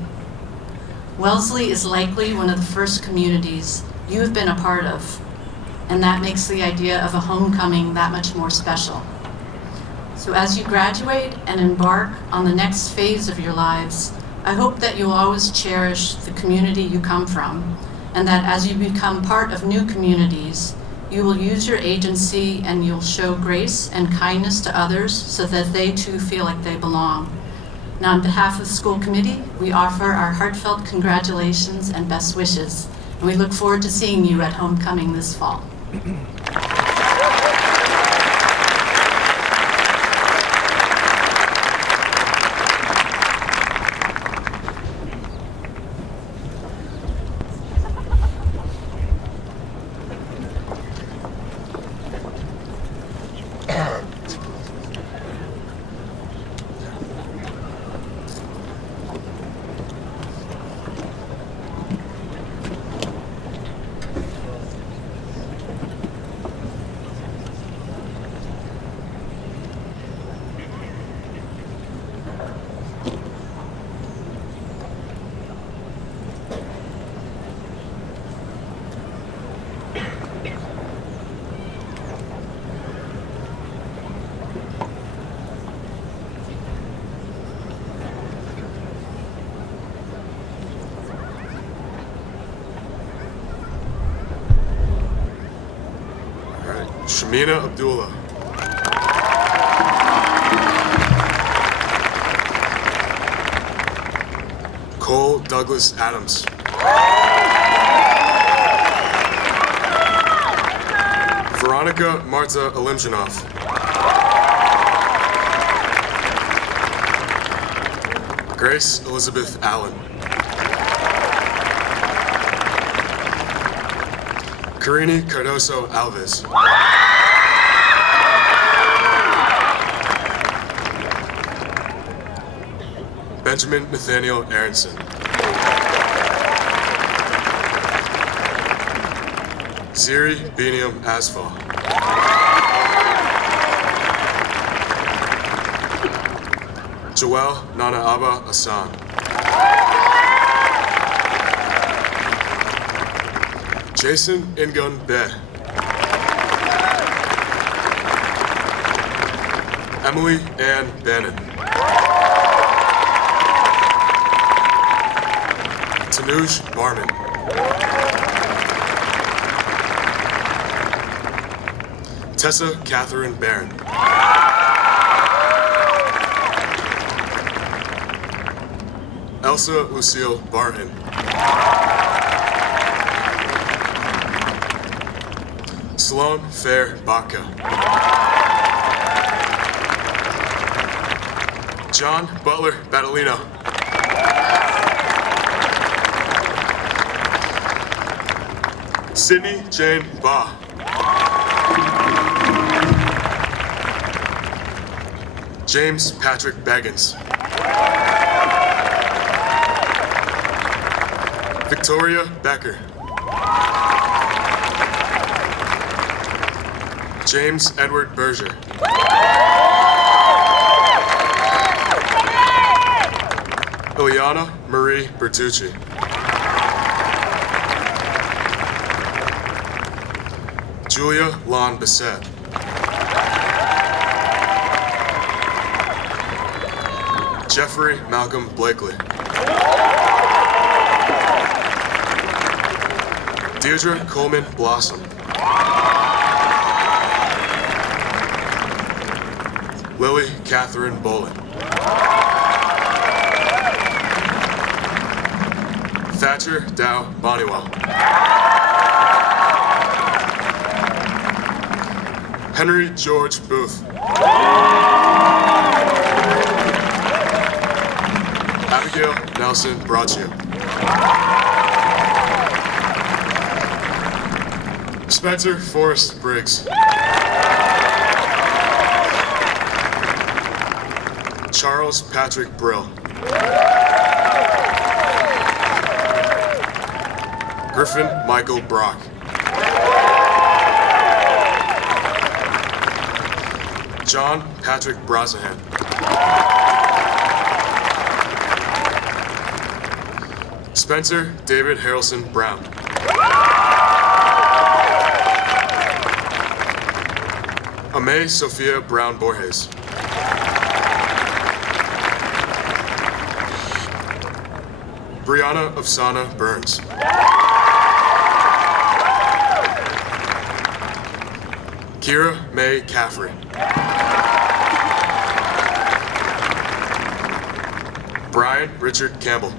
Wellesley is likely one of the first communities you have been a part of, and that makes the idea of a homecoming that much more special. So as you graduate and embark on the next phase of your lives, I hope that you'll always cherish the community you come from, and that as you become part of new communities, you will use your agency and you'll show grace and kindness to others so that they too feel like they belong. And on behalf of the school committee, we offer our heartfelt congratulations and best wishes. And we look forward to seeing you at homecoming this fall. Shamina Abdullah. Cole Douglas Adams. Veronica Marta Alimjanov. Grace Elizabeth Allen. Karini Cardoso Alves. Benjamin Nathaniel Aronson. Ziri Biniam Asfal. Joel Nana Abba Asan. Jason Ingun Beh. Emily Ann Bannon. Tanuj Barman. Tessa Catherine Barron. Elsa Lucille Barton. Sloan Fair Baca. John Butler Battolino. Sydney Jane Baugh. James Patrick Baggins. Victoria Becker. James Edward Berger. Ileana Marie Bertucci. Julia Lon Bissett. Jeffrey Malcolm Blakely. Deirdre Coleman Blossom. Lily Catherine Bolin. Thatcher Dow Boniwell. Henry George Booth. Abigail Nelson Braccio. Spencer Forrest Briggs. Charles Patrick Brill. Griffin Michael Brock. John Patrick Brazahan. Spencer David Harrelson Brown. Ame Sophia Brown Borges. Brianna Afsana Burns. Kira May Caffrey. Brian Richard Campbell.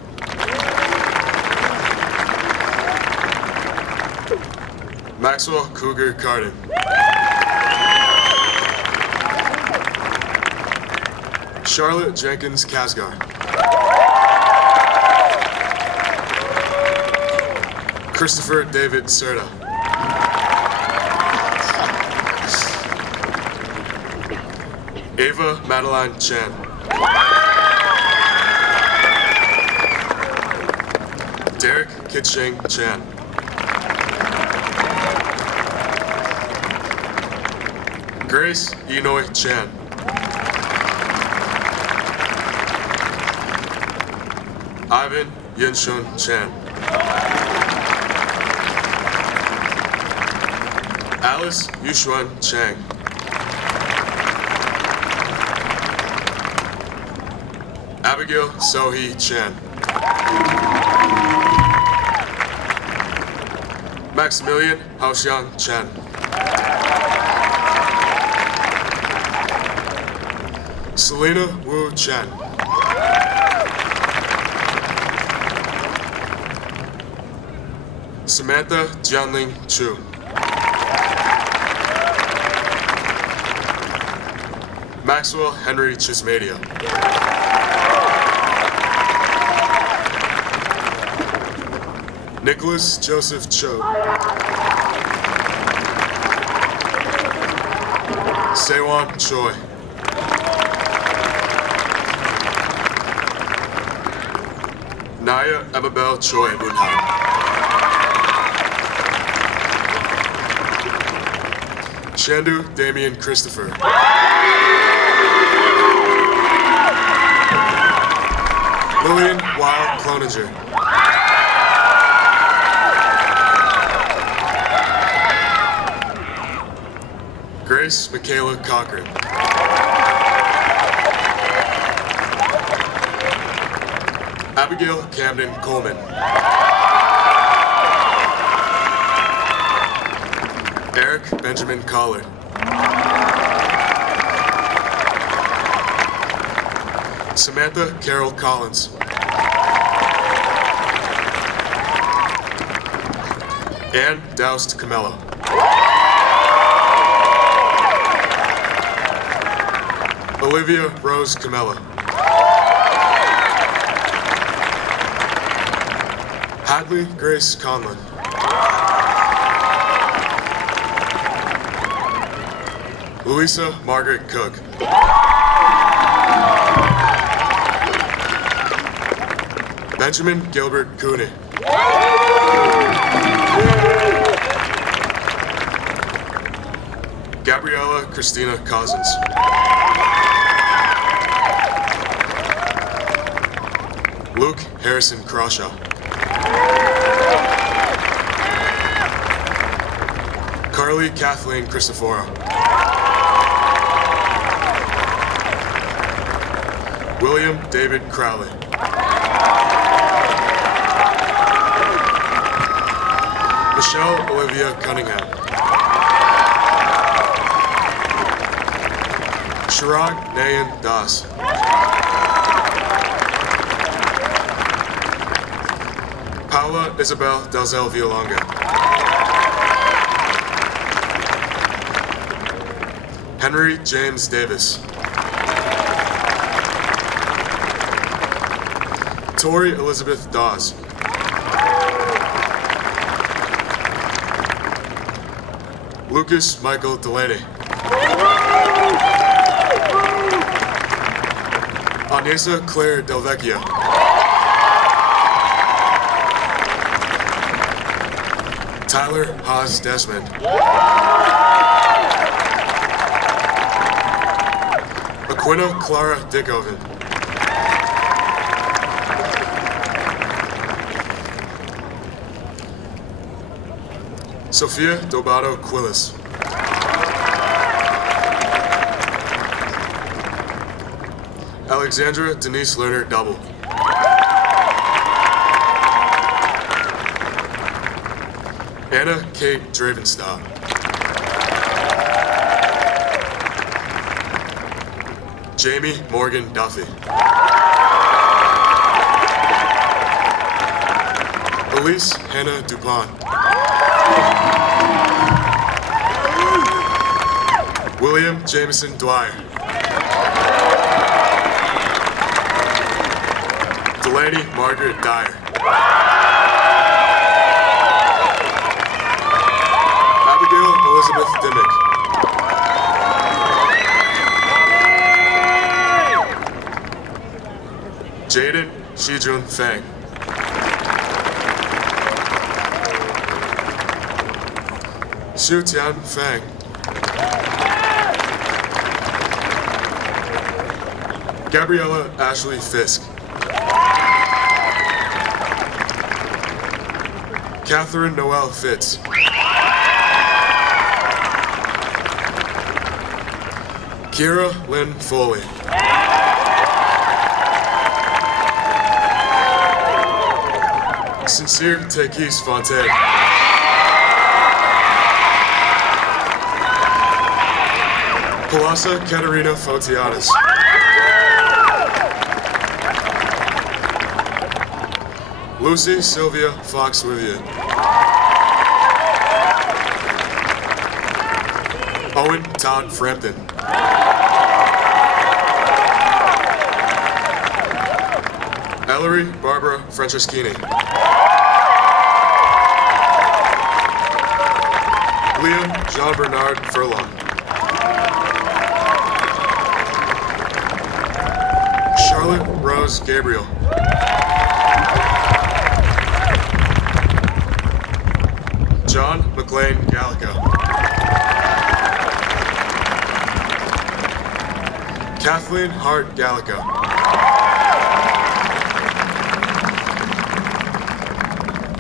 Maxwell Cougar Carden. Charlotte Jenkins Casgar. Christopher David Serta. Ava Madeline Chan. Derek Kitching Chan. Grace Enoy Chan. Ivan Yinshun Chan. Alice Yushuan Chang. Abigail Sohee Chan. Maximilian Haoxiang Chen. Selena Wu Chen. Samantha Jianling Chu. Maxwell Henry Chismadia. Nicholas Joseph Cho. Sewon Choi. Naya Amabel Choi Bunham. Shandu Damian Christopher. Lillian Weil Cloninger. Grace Michaela Cochran. Abigail Camden Coleman. Eric Benjamin Collard. Samantha Carol Collins. Ann Doust Camella. Olivia Rose Camella. Hadley Grace Conlon. Louisa Margaret Cook. Benjamin Gilbert Cooney. Gabriella Christina Cousins. Luke Harrison Crawshaw. Carly Kathleen Cristoforo. William David Crowley. Michelle Olivia Cunningham. Shirag Nayan Das. Paula Isabel Dalzell Violonga. Henry James Davis. Tori Elizabeth Dawes. Lucas Michael Delaney. Anessa Claire Delvecchio. Tyler Haas Desmond. Aquina Clara Dickoven. Sophia Dobato Quillis. Alexandra Denise Lerner Double. Anna Kate Dravenstow. Jamie Morgan Duffy. Elise Hannah Dupont. William Jameson Dwyer. Delaney Margaret Dyer. Abigail Elizabeth Dimmick. Jaden Shijun Fang. Xu Tian Fang. Gabriella Ashley Fisk. Catherine Noel Fitz. Kira Lynn Foley. Sincere Tekis Fontaine. Palasa Katerina Fotianis. Lucy Sylvia Fox Vivian. Owen Todd Frampton. Ellery Barbara Franceschini. Liam Jean Bernard Furlong. Charlotte Rose Gabriel. John McLean Gallico. Kathleen Hart Gallico.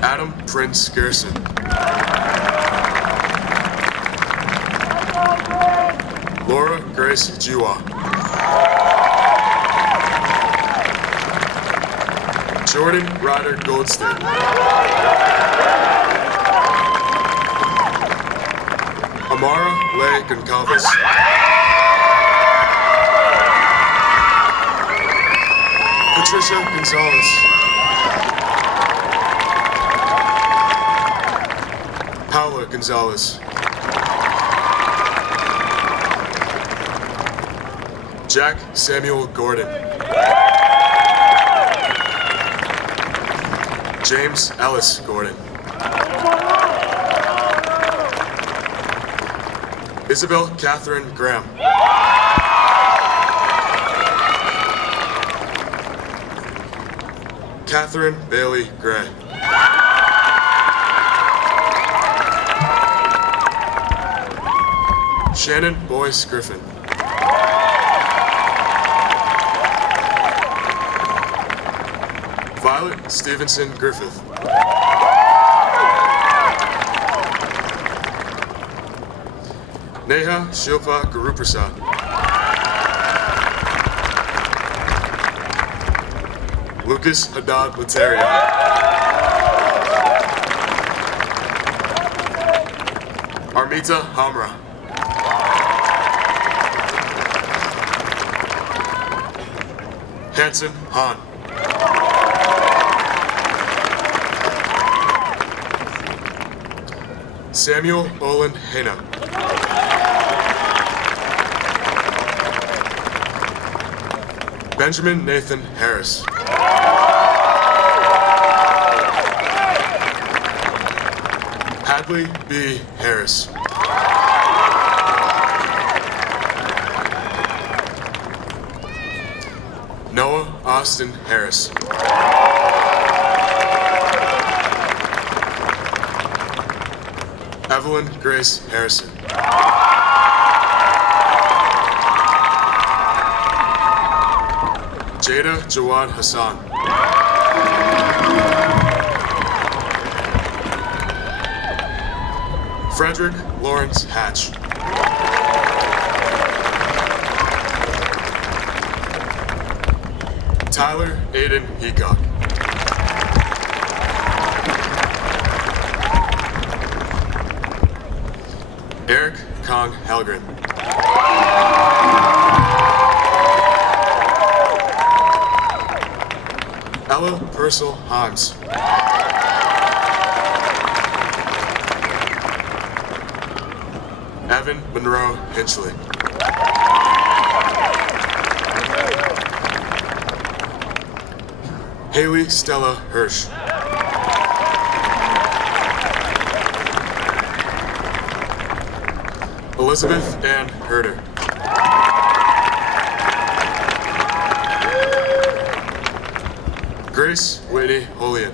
Adam Prince Gerson. Laura Grace Jiwa. Jordan Ryder Goldstein. Amara Leigh Goncalves. Patricia Gonzalez. Paula Gonzalez. Jack Samuel Gordon. James Ellis Gordon. Isabel Catherine Graham. Catherine Bailey Gray. Shannon Boyce Griffin. Violet Stevenson Griffith. Neha Shilpa Guruprasad. Lucas Haddad Lateria. Armita Hamra. Hanson Han. Samuel Olin Hena. Benjamin Nathan Harris. Hadley B. Harris. Noah Austin Harris. Evelyn Grace Harrison. Jada Jawad Hassan. Frederick Lawrence Hatch. Tyler Aiden Heacock. Eric Kong Helgren. Ella Purcell Himes. Evan Monroe Hinchley. Haley Stella Hirsch. Elizabeth Ann Herder. Grace Whitney Holian.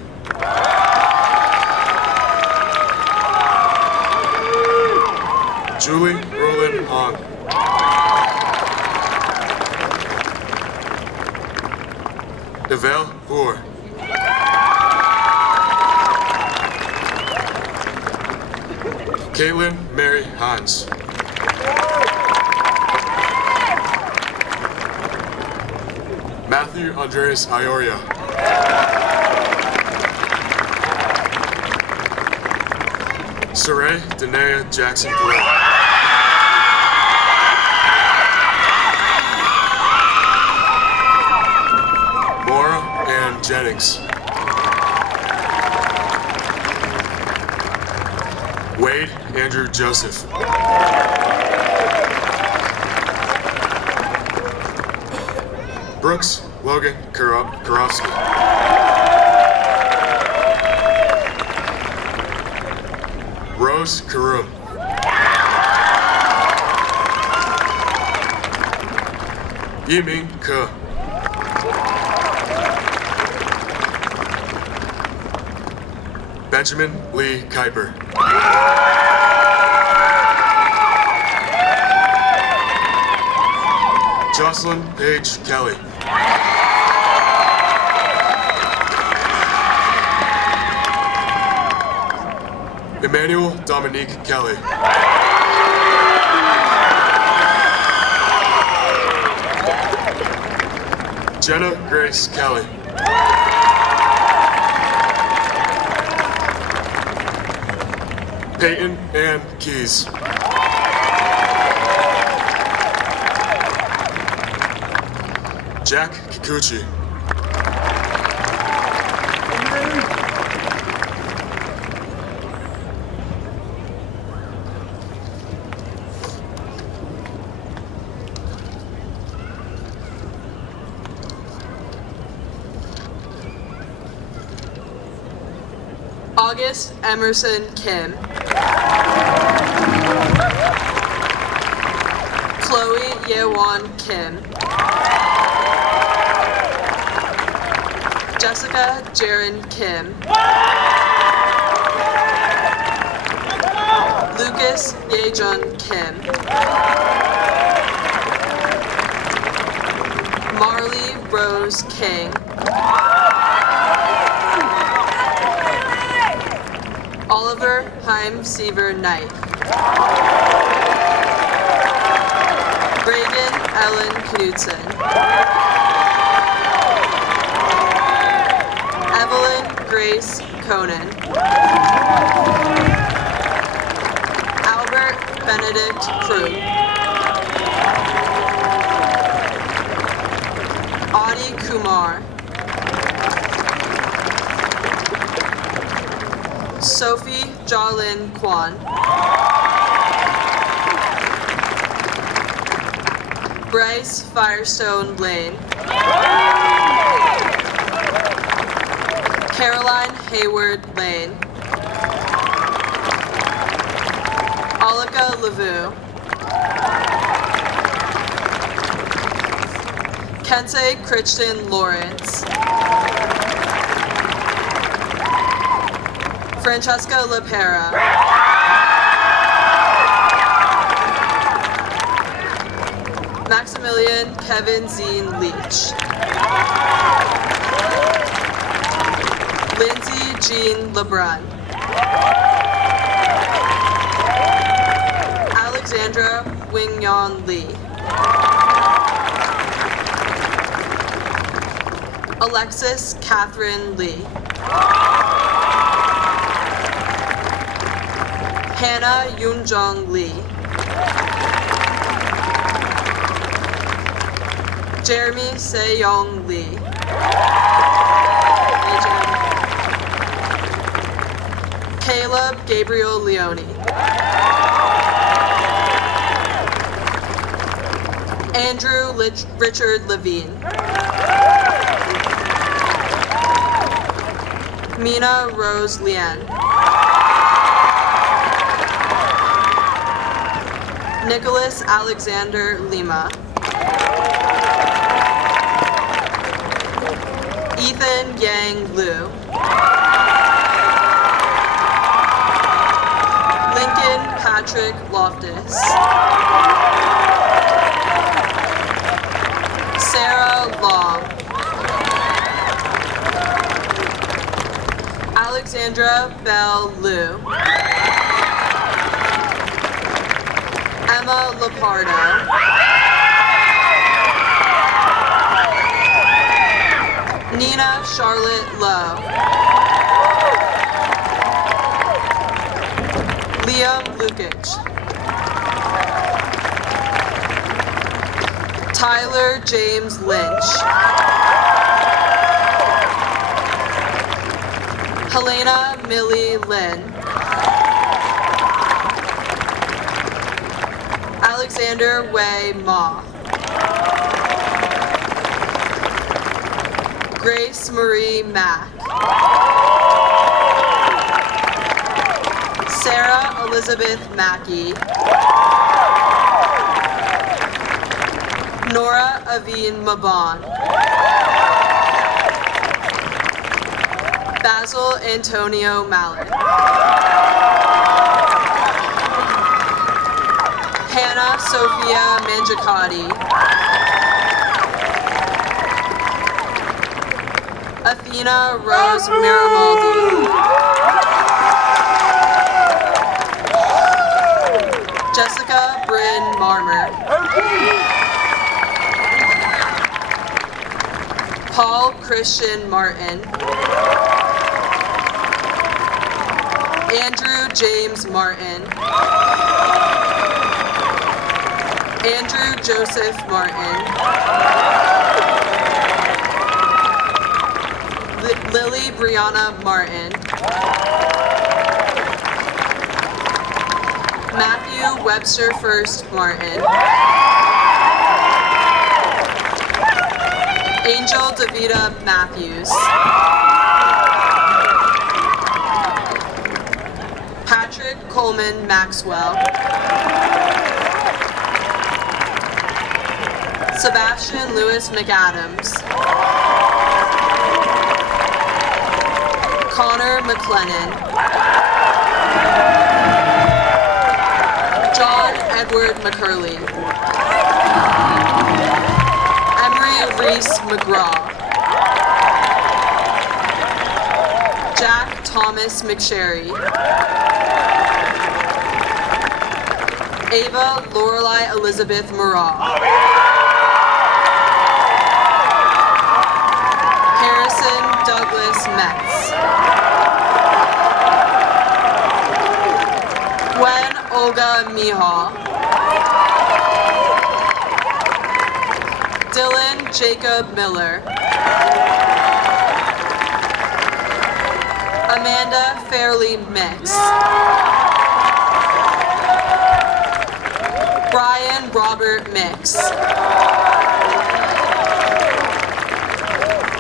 Julie Roland Hong. Devel Boer. Caitlin Mary Hines. Matthew Andreas Ioria. Saray Danea Jackson Perret. Maura Ann Jennings. Wade Andrew Joseph. Brooks Logan Karofsky. Rose Karum. Yiming Ke. Benjamin Lee Kuiper. Jocelyn Paige Kelly. Emmanuel Dominique Kelly. Jenna Grace Kelly. Peyton Ann Keys. Jack Kikuchi. August Emerson Kim. Chloe Yewan Kim. Jessica Jaren Kim. Lucas Yejun Kim. Marley Rose King. Oliver Heim Seaver Knight. Reagan Ellen Knudsen. Evelyn Grace Conan. Albert Benedict Krug. Adi Kumar. Sophie Jalin Kwan. Bryce Firestone Lane. Caroline Hayward Lane. Olga Lavu. Kensei Christian Lawrence. Francesca LaPera. Maximilian Kevin Zine Leach. Lindsay Jean LeBrun. Alexandra Wingyon Lee. Alexis Catherine Lee. Hannah Yoonjong Lee. Jeremy Seyong Lee. Caleb Gabriel Leone. Andrew Richard Levine. Mina Rose Lien. Nicholas Alexander Lima. Ethan Yang Liu. Lincoln Patrick Loftus. Sarah Long. Alexandra Bell Liu. Emma Lapardo. Nina Charlotte Lowe. Liam Lukic. Tyler James Lynch. Helena Millie Lynn. Alexander Wei Ma. Grace Marie Mack. Sarah Elizabeth Mackey. Nora Aveen Mabon. Basil Antonio Mallet. Hannah Sophia Mangiacati. Athena Rose Miramaldi. Jessica Bryn Marmer. Paul Christian Martin. Andrew James Martin. Andrew Joseph Martin. Lily Brianna Martin. Matthew Webster First Martin. Angel Davida Matthews. Patrick Coleman Maxwell. Sebastian Lewis McAdams. Connor McLennan. John Edward McCurley. Emery Reese McGraw. Jack Thomas McSherry. Ava Lorelei Elizabeth Murrah. Harrison Douglas Metz. Gwen Olga Mihal. Dylan Jacob Miller. Amanda Fairley Mix. Brian Robert Mix.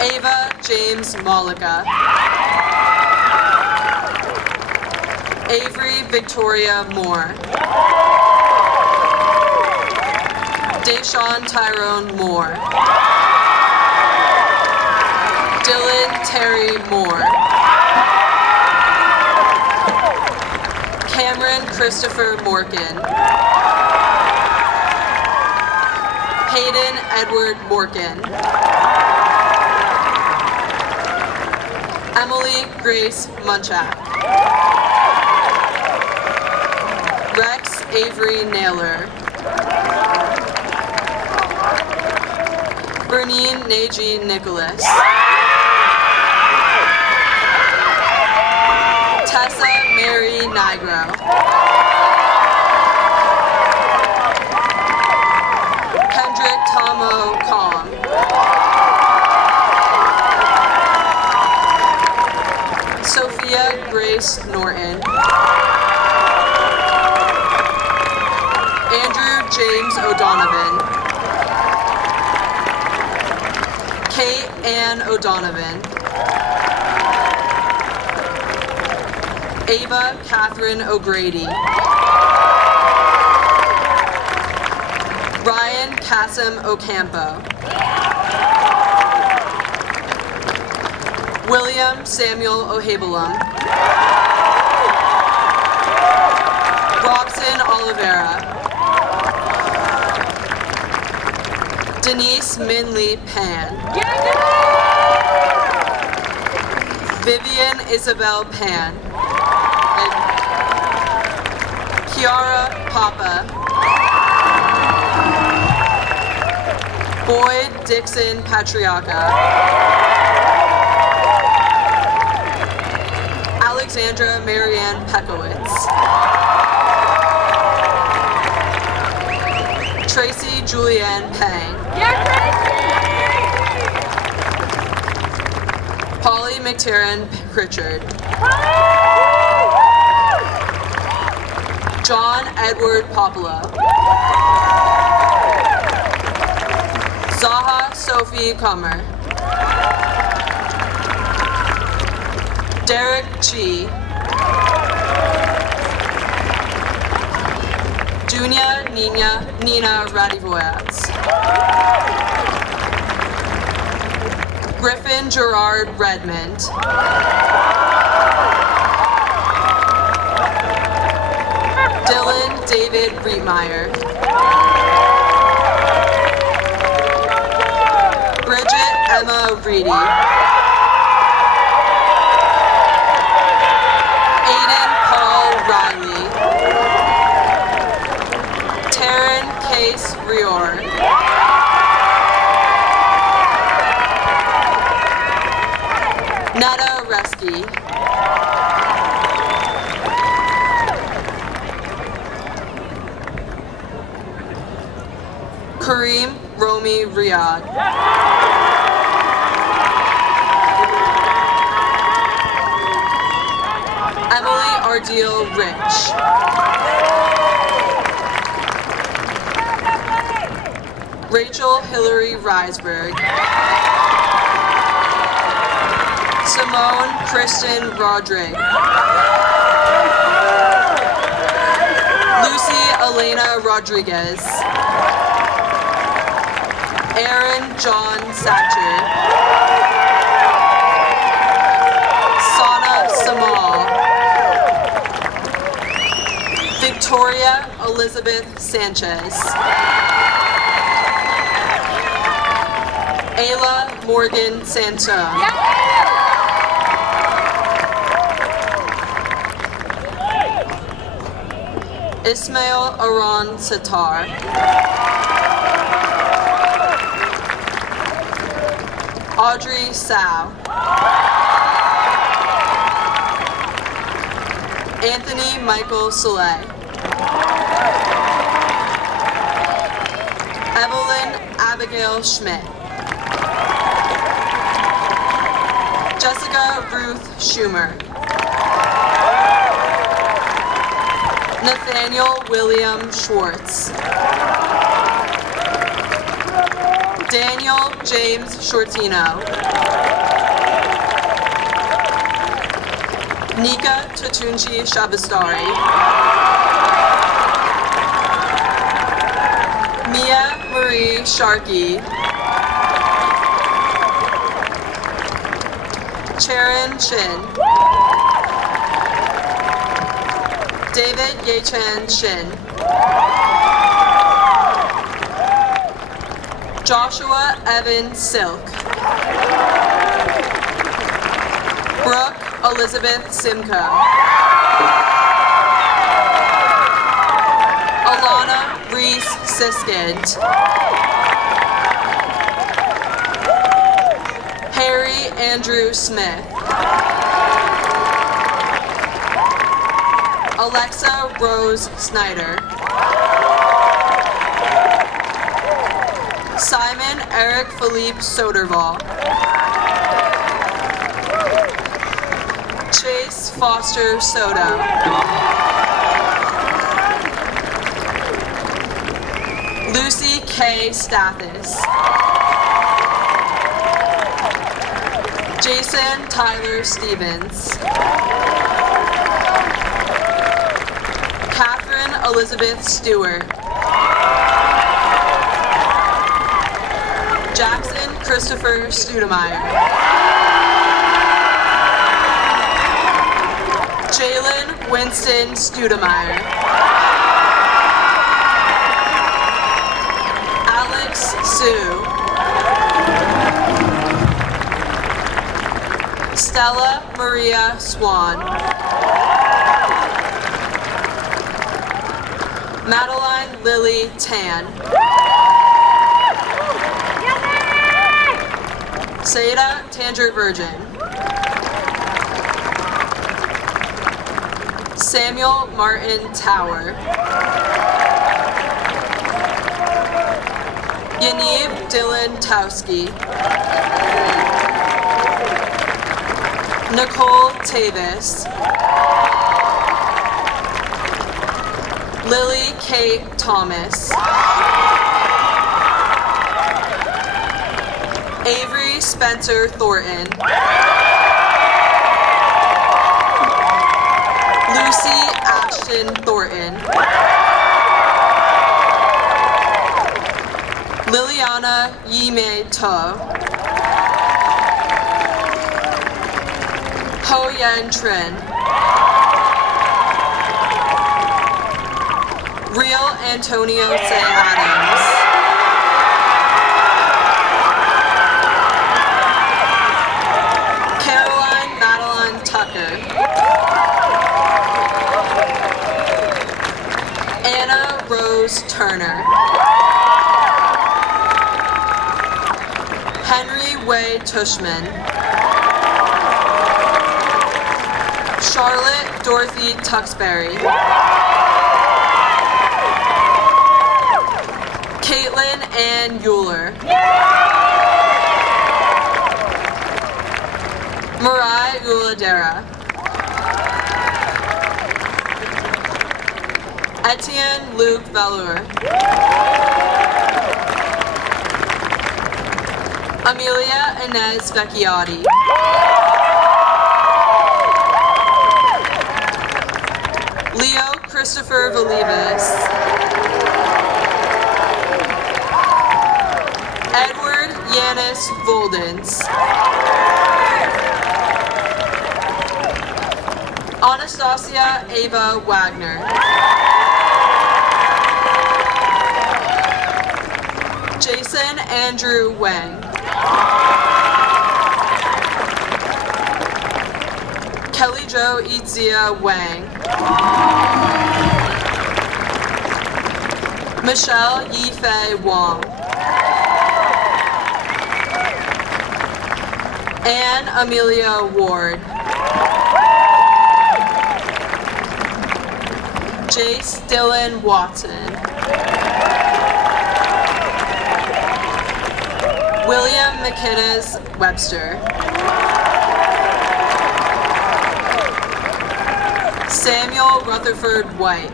Ava James Malika. Avery Victoria Moore. Deshaun Tyrone Moore. Dylan Terry Moore. Cameron Christopher Morgan. Hayden Edward Morgan. Emily Grace Munchak. Rex Avery Naylor. Bernine Naji Nicholas. Tessa Mary Nigro. Kendrick Tomo Kong. Sophia Grace Norton. Andrew James O'Donovan. Kate Ann O'Donovan. Ava Catherine O'Grady. Ryan Cassim Ocampo. William Samuel O'Habelam. Robson Oliveira. Denise Minley Pan. Vivian Isabel Pan. And Kiara Papa. Boyd Dixon Patriarca. Alexandra Marianne Pekowitz. Tracy Julianne Pang. Polly McTarren Pritchard. John Edward Popolo. Zaha Sophie Comer. Derek Chi. Dunya Nina Radivoyats. Griffin Gerard Redmond. Dylan David Rietmeyer. Bridget Emma Reedy. Aiden Paul Riley. Taryn Case Rior. Netta Reski. Kareem Romy Riyad. Emily Ardeel Rich. Rachel Hillary Risberg. Simone Kristen Rodrigue. Lucy Elena Rodriguez. Aaron John Satcher. Sana Samal. Victoria Elizabeth Sanchez. Ayla Morgan Santone. Ismail Aran Satar. Audrey Sao. Anthony Michael Soleil. Evelyn Abigail Schmidt. Jessica Ruth Schumer. Nathaniel William Schwartz. Daniel James Shortino. Nika Tatunji Shabastari. Mia Marie Sharkey. Charon Shin. David Yechen Shin. Joshua Evan Silk. Brooke Elizabeth Simcoe. Alana Reese Siskent. Harry Andrew Smith. Alexa Rose Snyder. Simon Eric Philippe Soderval. Chase Foster Soto. Lucy K. Stathis. Jason Tyler Stevens. Catherine Elizabeth Stewart. Jackson Christopher Studemeyer. Jalen Winston Studemeyer. Alex Sue. Stella Maria Swan. Madeline Lily Tan. Seda Tanger Virgin. Samuel Martin Tower. Yaniv Dylan Towski. Nicole Tavis. Lily Kate Thomas. Avery Spencer Thornton. Lucy Ashton Thornton. Liliana Yime To. Ho Yan Trin. Real Antonio Say Adams. Caroline Madeline Tucker. Anna Rose Turner. Henry Way Tushman. Charlotte Dorothy Tuxbury. Caitlin Ann Euler. Mariah Uladera. Etienne Luke Valur. Amelia Inez Vecchiotti. Leo Christopher Valivas. Edward Yanis Voldens. Anastasia Ava Wagner. Jason Andrew Wang. Kelly Jo Itzia Wang. Michelle Yifei Wong. Anne Amelia Ward. Jace Dylan Watson. William McKinnis Webster. Samuel Rutherford White.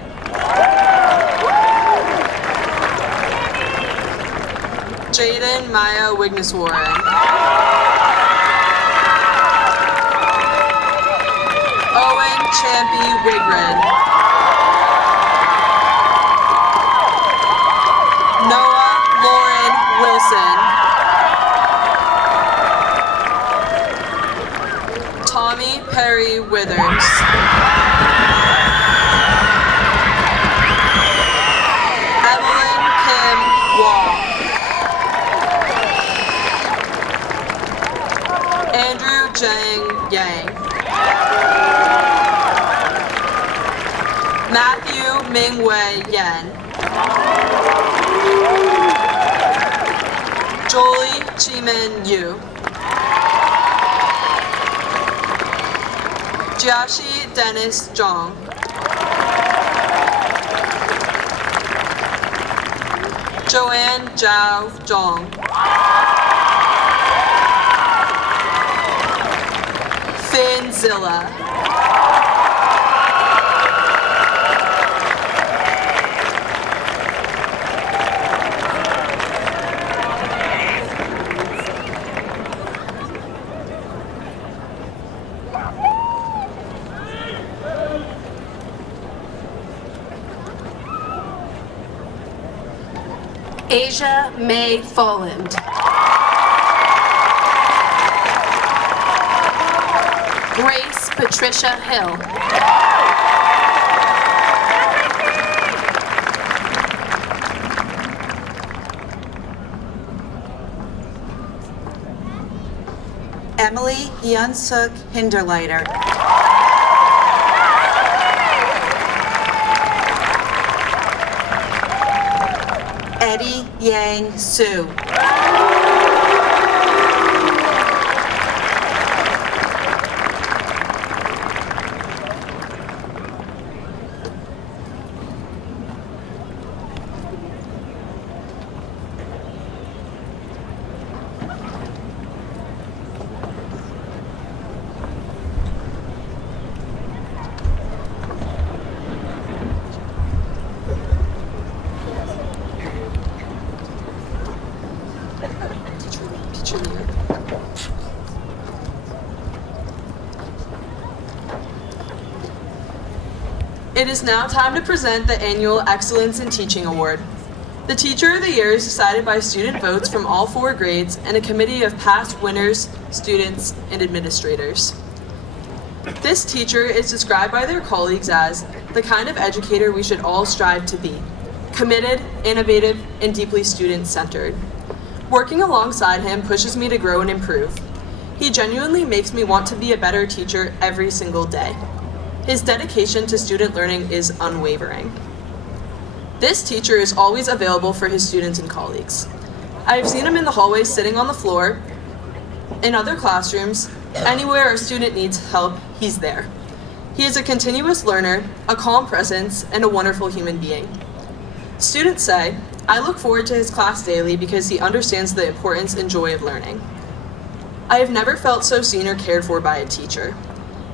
Jaden Maya Wigneswarren. Owen Champy Wigren. Noah Lauren Wilson. Tommy Perry Withers. Evelyn Kim Wall. Andrew Jang Yang. Matthew Mingwei Yen. Jolie Chimin Yu. Jiashi Dennis Zhang. Joanne Zhao Zhang. Finn Zilla. Asia May Folland. Grace Patricia Hill. Emily Hyunsuk Hinderleiter. Eddie Yang Su. It is now time to present the annual Excellence in Teaching Award. The Teacher of the Year is decided by student votes from all 4 grades and a committee of past winners, students, and administrators. This teacher is described by their colleagues as the kind of educator we should all strive to be: committed, innovative, and deeply student-centered. Working alongside him pushes me to grow and improve. He genuinely makes me want to be a better teacher every single day. His dedication to student learning is unwavering. This teacher is always available for his students and colleagues. I have seen him in the hallways sitting on the floor, in other classrooms, anywhere a student needs help, he's there. He is a continuous learner, a calm presence, and a wonderful human being. Students say, "I look forward to his class daily because he understands the importance and joy of learning." I have never felt so seen or cared for by a teacher.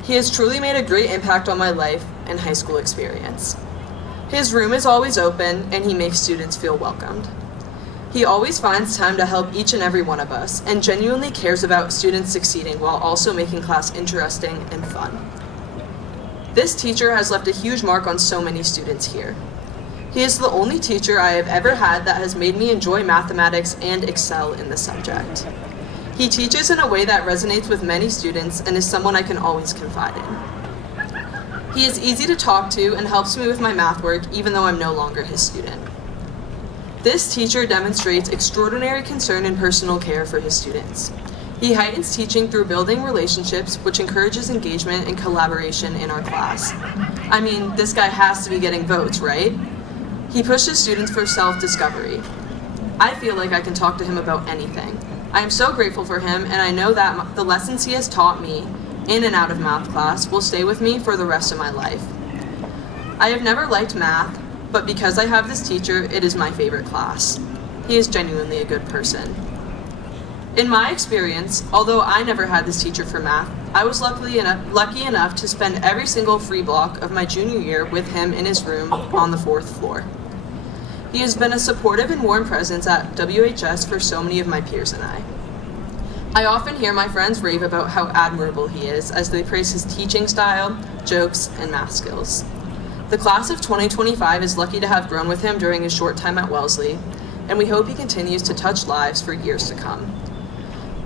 He has truly made a great impact on my life and high school experience. His room is always open and he makes students feel welcomed. He always finds time to help each and every one of us and genuinely cares about students succeeding while also making class interesting and fun. This teacher has left a huge mark on so many students here. He is the only teacher I have ever had that has made me enjoy mathematics and excel in the subject. He teaches in a way that resonates with many students and is someone I can always confide in. He is easy to talk to and helps me with my math work even though I'm no longer his student. This teacher demonstrates extraordinary concern and personal care for his students. He heightens teaching through building relationships, which encourages engagement and collaboration in our class. I mean, this guy has to be getting votes, right? He pushes students for self-discovery. I feel like I can talk to him about anything. I am so grateful for him, and I know that the lessons he has taught me in and out of math class will stay with me for the rest of my life. I have never liked math, but because I have this teacher, it is my favorite class. He is genuinely a good person. In my experience, although I never had this teacher for math, I was lucky enough to spend every single free block of my junior year with him in his room on the 4th floor. He has been a supportive and warm presence at WHS for so many of my peers and I. I often hear my friends rave about how admirable he is as they praise his teaching style, jokes, and math skills. The class of 2025 is lucky to have grown with him during his short time at Wellesley, and we hope he continues to touch lives for years to come.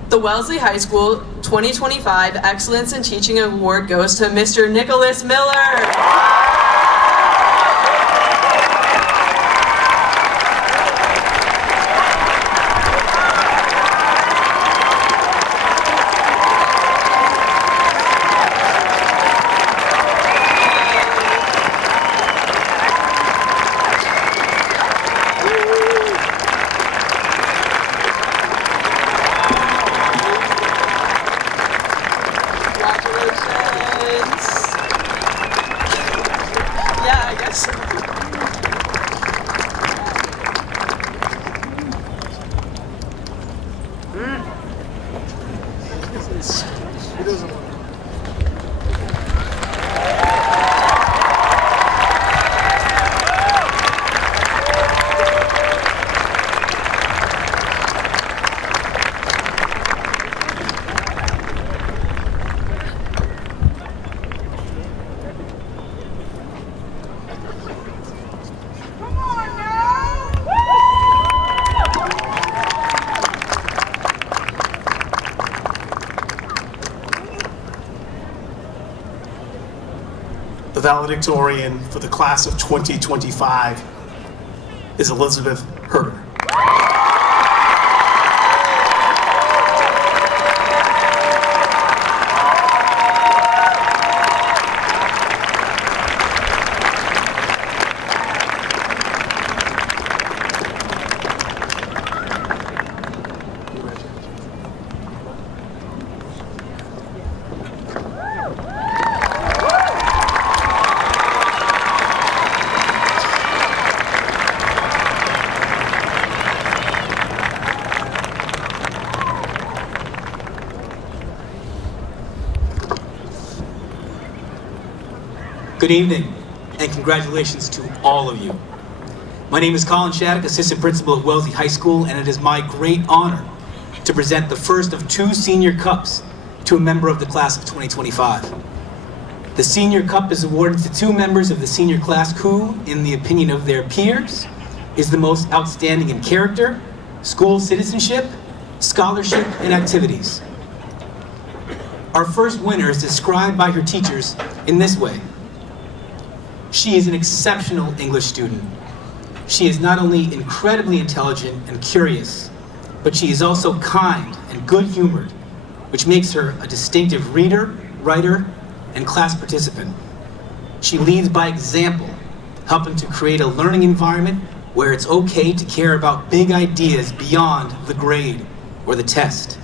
The Wellesley High School 2025 Excellence in Teaching Award goes to Mr. Nicholas Miller. The valedictorian for the class of 2025 is Elizabeth Herter. Good evening, and congratulations to all of you. My name is Colin Shattuck, Assistant Principal at Wellesley High School, and it is my great honor to present the first of 2 Senior Cups to a member of the class of 2025. The Senior Cup is awarded to 2 members of the senior class who, in the opinion of their peers, is the most outstanding in character, school citizenship, scholarship, and activities. Our first winner is described by her teachers in this way. She is an exceptional English student. She is not only incredibly intelligent and curious, but she is also kind and good-humored, which makes her a distinctive reader, writer, and class participant. She leads by example, helping to create a learning environment where it's okay to care about big ideas beyond the grade or the test.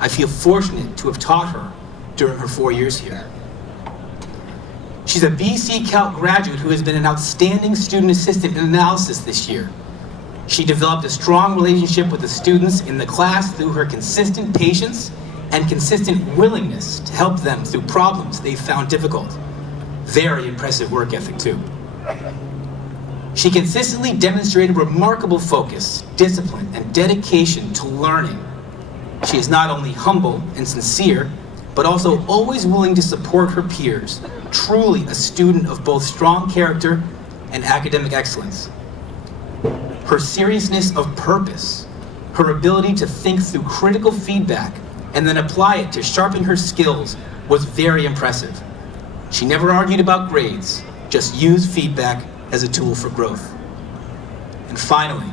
I feel fortunate to have taught her during her 4 years here. She She's a BC Calc graduate who has been an outstanding student assistant in analysis this year. She developed a strong relationship with the students in the class through her consistent patience and consistent willingness to help them through problems they found difficult. Very impressive work ethic too. She consistently demonstrated remarkable focus, discipline, and dedication to learning. She is not only humble and sincere, but also always willing to support her peers, truly a student of both strong character and academic excellence. Her seriousness of purpose, her ability to think through critical feedback and then apply it to sharpen her skills was very impressive. She never argued about grades, just used feedback as a tool for growth. And finally,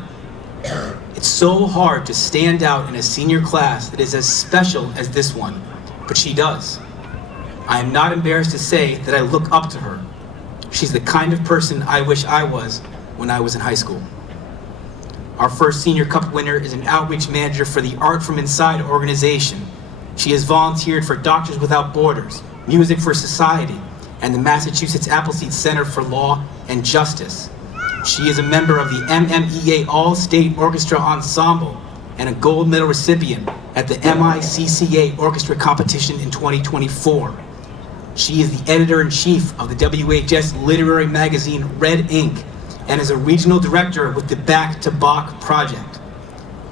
it's so hard to stand out in a senior class that is as special as this one, but she does. I am not embarrassed to say that I look up to her. She's the kind of person I wish I was when I was in high school. Our first Senior Cup winner is an outreach manager for the Art From Inside organization. She has volunteered for Doctors Without Borders, Music for Society, and the Massachusetts Appleseed Center for Law and Justice. She is a member of the MMEA All-State Orchestra Ensemble and a gold medal recipient at the MICCA Orchestra Competition in 2024. She is the editor-in-chief of the WHS literary magazine Red Ink and is a regional director with the Back to Bach project.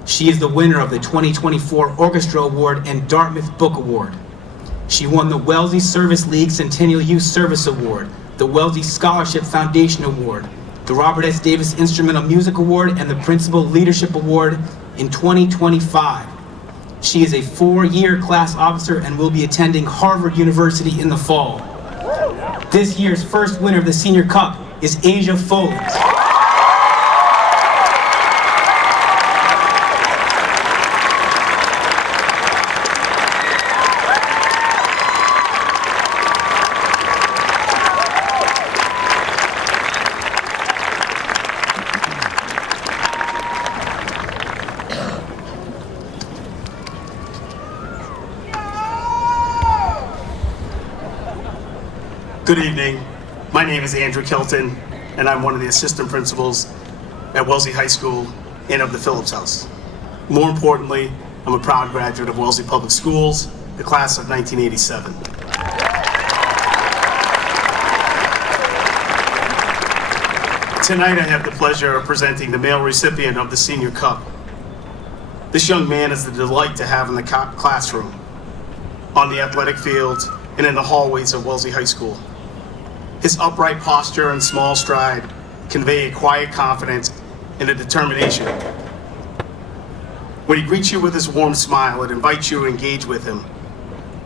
She is the winner of the 2024 Orchestra Award and Dartmouth Book Award. She won the Wellesley Service League Centennial Youth Service Award, the Wellesley Scholarship Foundation Award, the Robert S. Davis Instrumental Music Award, and the Principal Leadership Award in 2025. She is a 4-year class officer and will be attending Harvard University in the fall. This year's first winner of the Senior Cup is Asia Foley. Good evening. My name is Andrew Kelton, and I'm one of the assistant principals at Wellesley High School and of the Phillips House. More importantly, I'm a proud graduate of Wellesley Public Schools, the class of 1987. Tonight I have the pleasure of presenting the male recipient of the Senior Cup. This young man is the delight to have in the classroom, on the athletic field, and in the hallways of Wellesley High School. His upright posture and small stride convey a quiet confidence and a determination. When he greets you with his warm smile, it invites you to engage with him.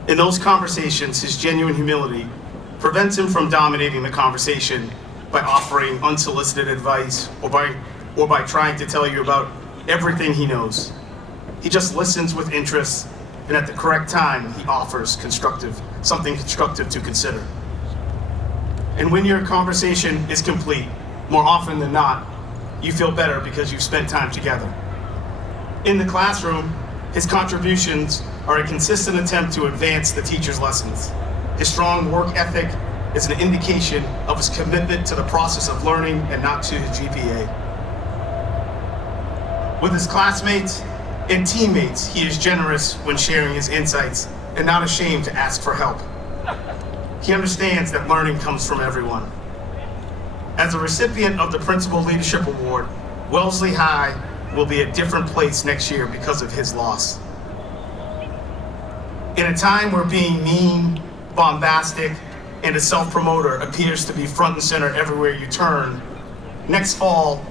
In those conversations, his genuine humility prevents him from dominating the conversation by offering unsolicited advice or by trying to tell you about everything he knows. He just listens with interest, and at the correct time, he offers something constructive to consider. And when your conversation is complete, more often than not, you feel better because you've spent time together. In the classroom, his contributions are a consistent attempt to advance the teacher's lessons. His strong work ethic is an indication of his commitment to the process of learning and not to his GPA. With his classmates and teammates, he is generous when sharing his insights and not ashamed to ask for help. He understands that learning comes from everyone. As a recipient of the Principal Leadership Award, Wellesley High will be a different place next year because of his loss. In a time where being mean, bombastic, and a self-promoter appears to be front and center everywhere you turn, next fall,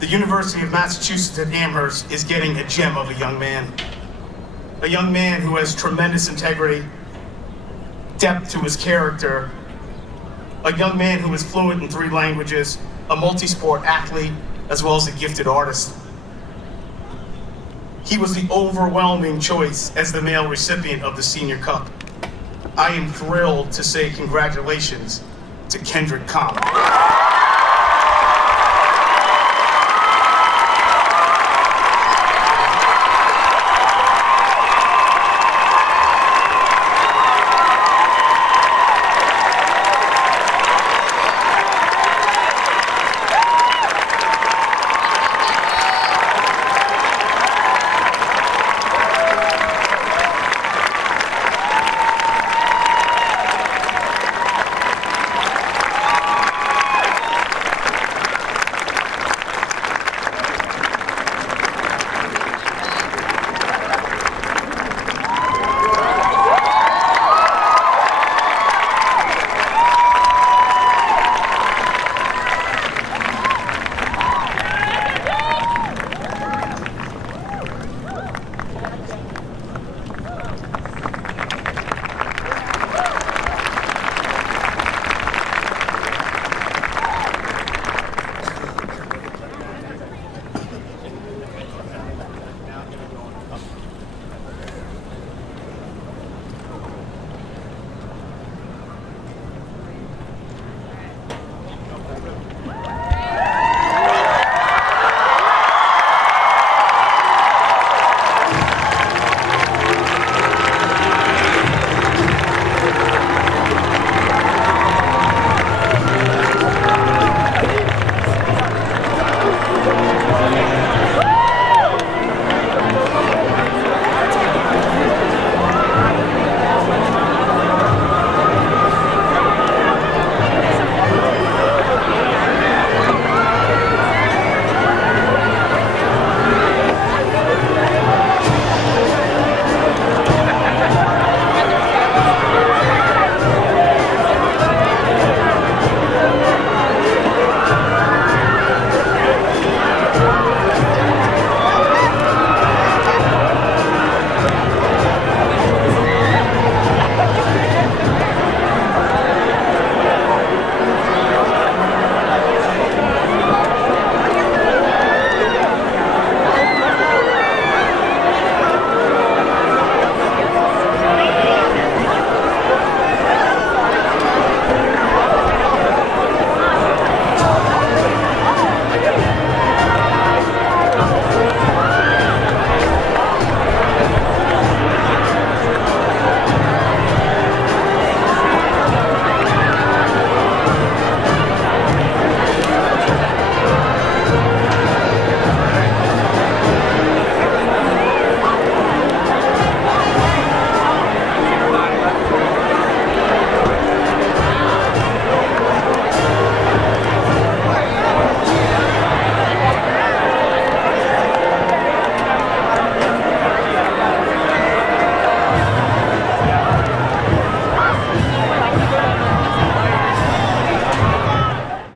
the University of Massachusetts at Amherst is getting a gem of a young man. A young man who has tremendous integrity, depth to his character, a young man who is fluent in 3 languages, a multi-sport athlete, as well as a gifted artist. He was the overwhelming choice as the male recipient of the Senior Cup. I am thrilled to say congratulations to Kendrick Common.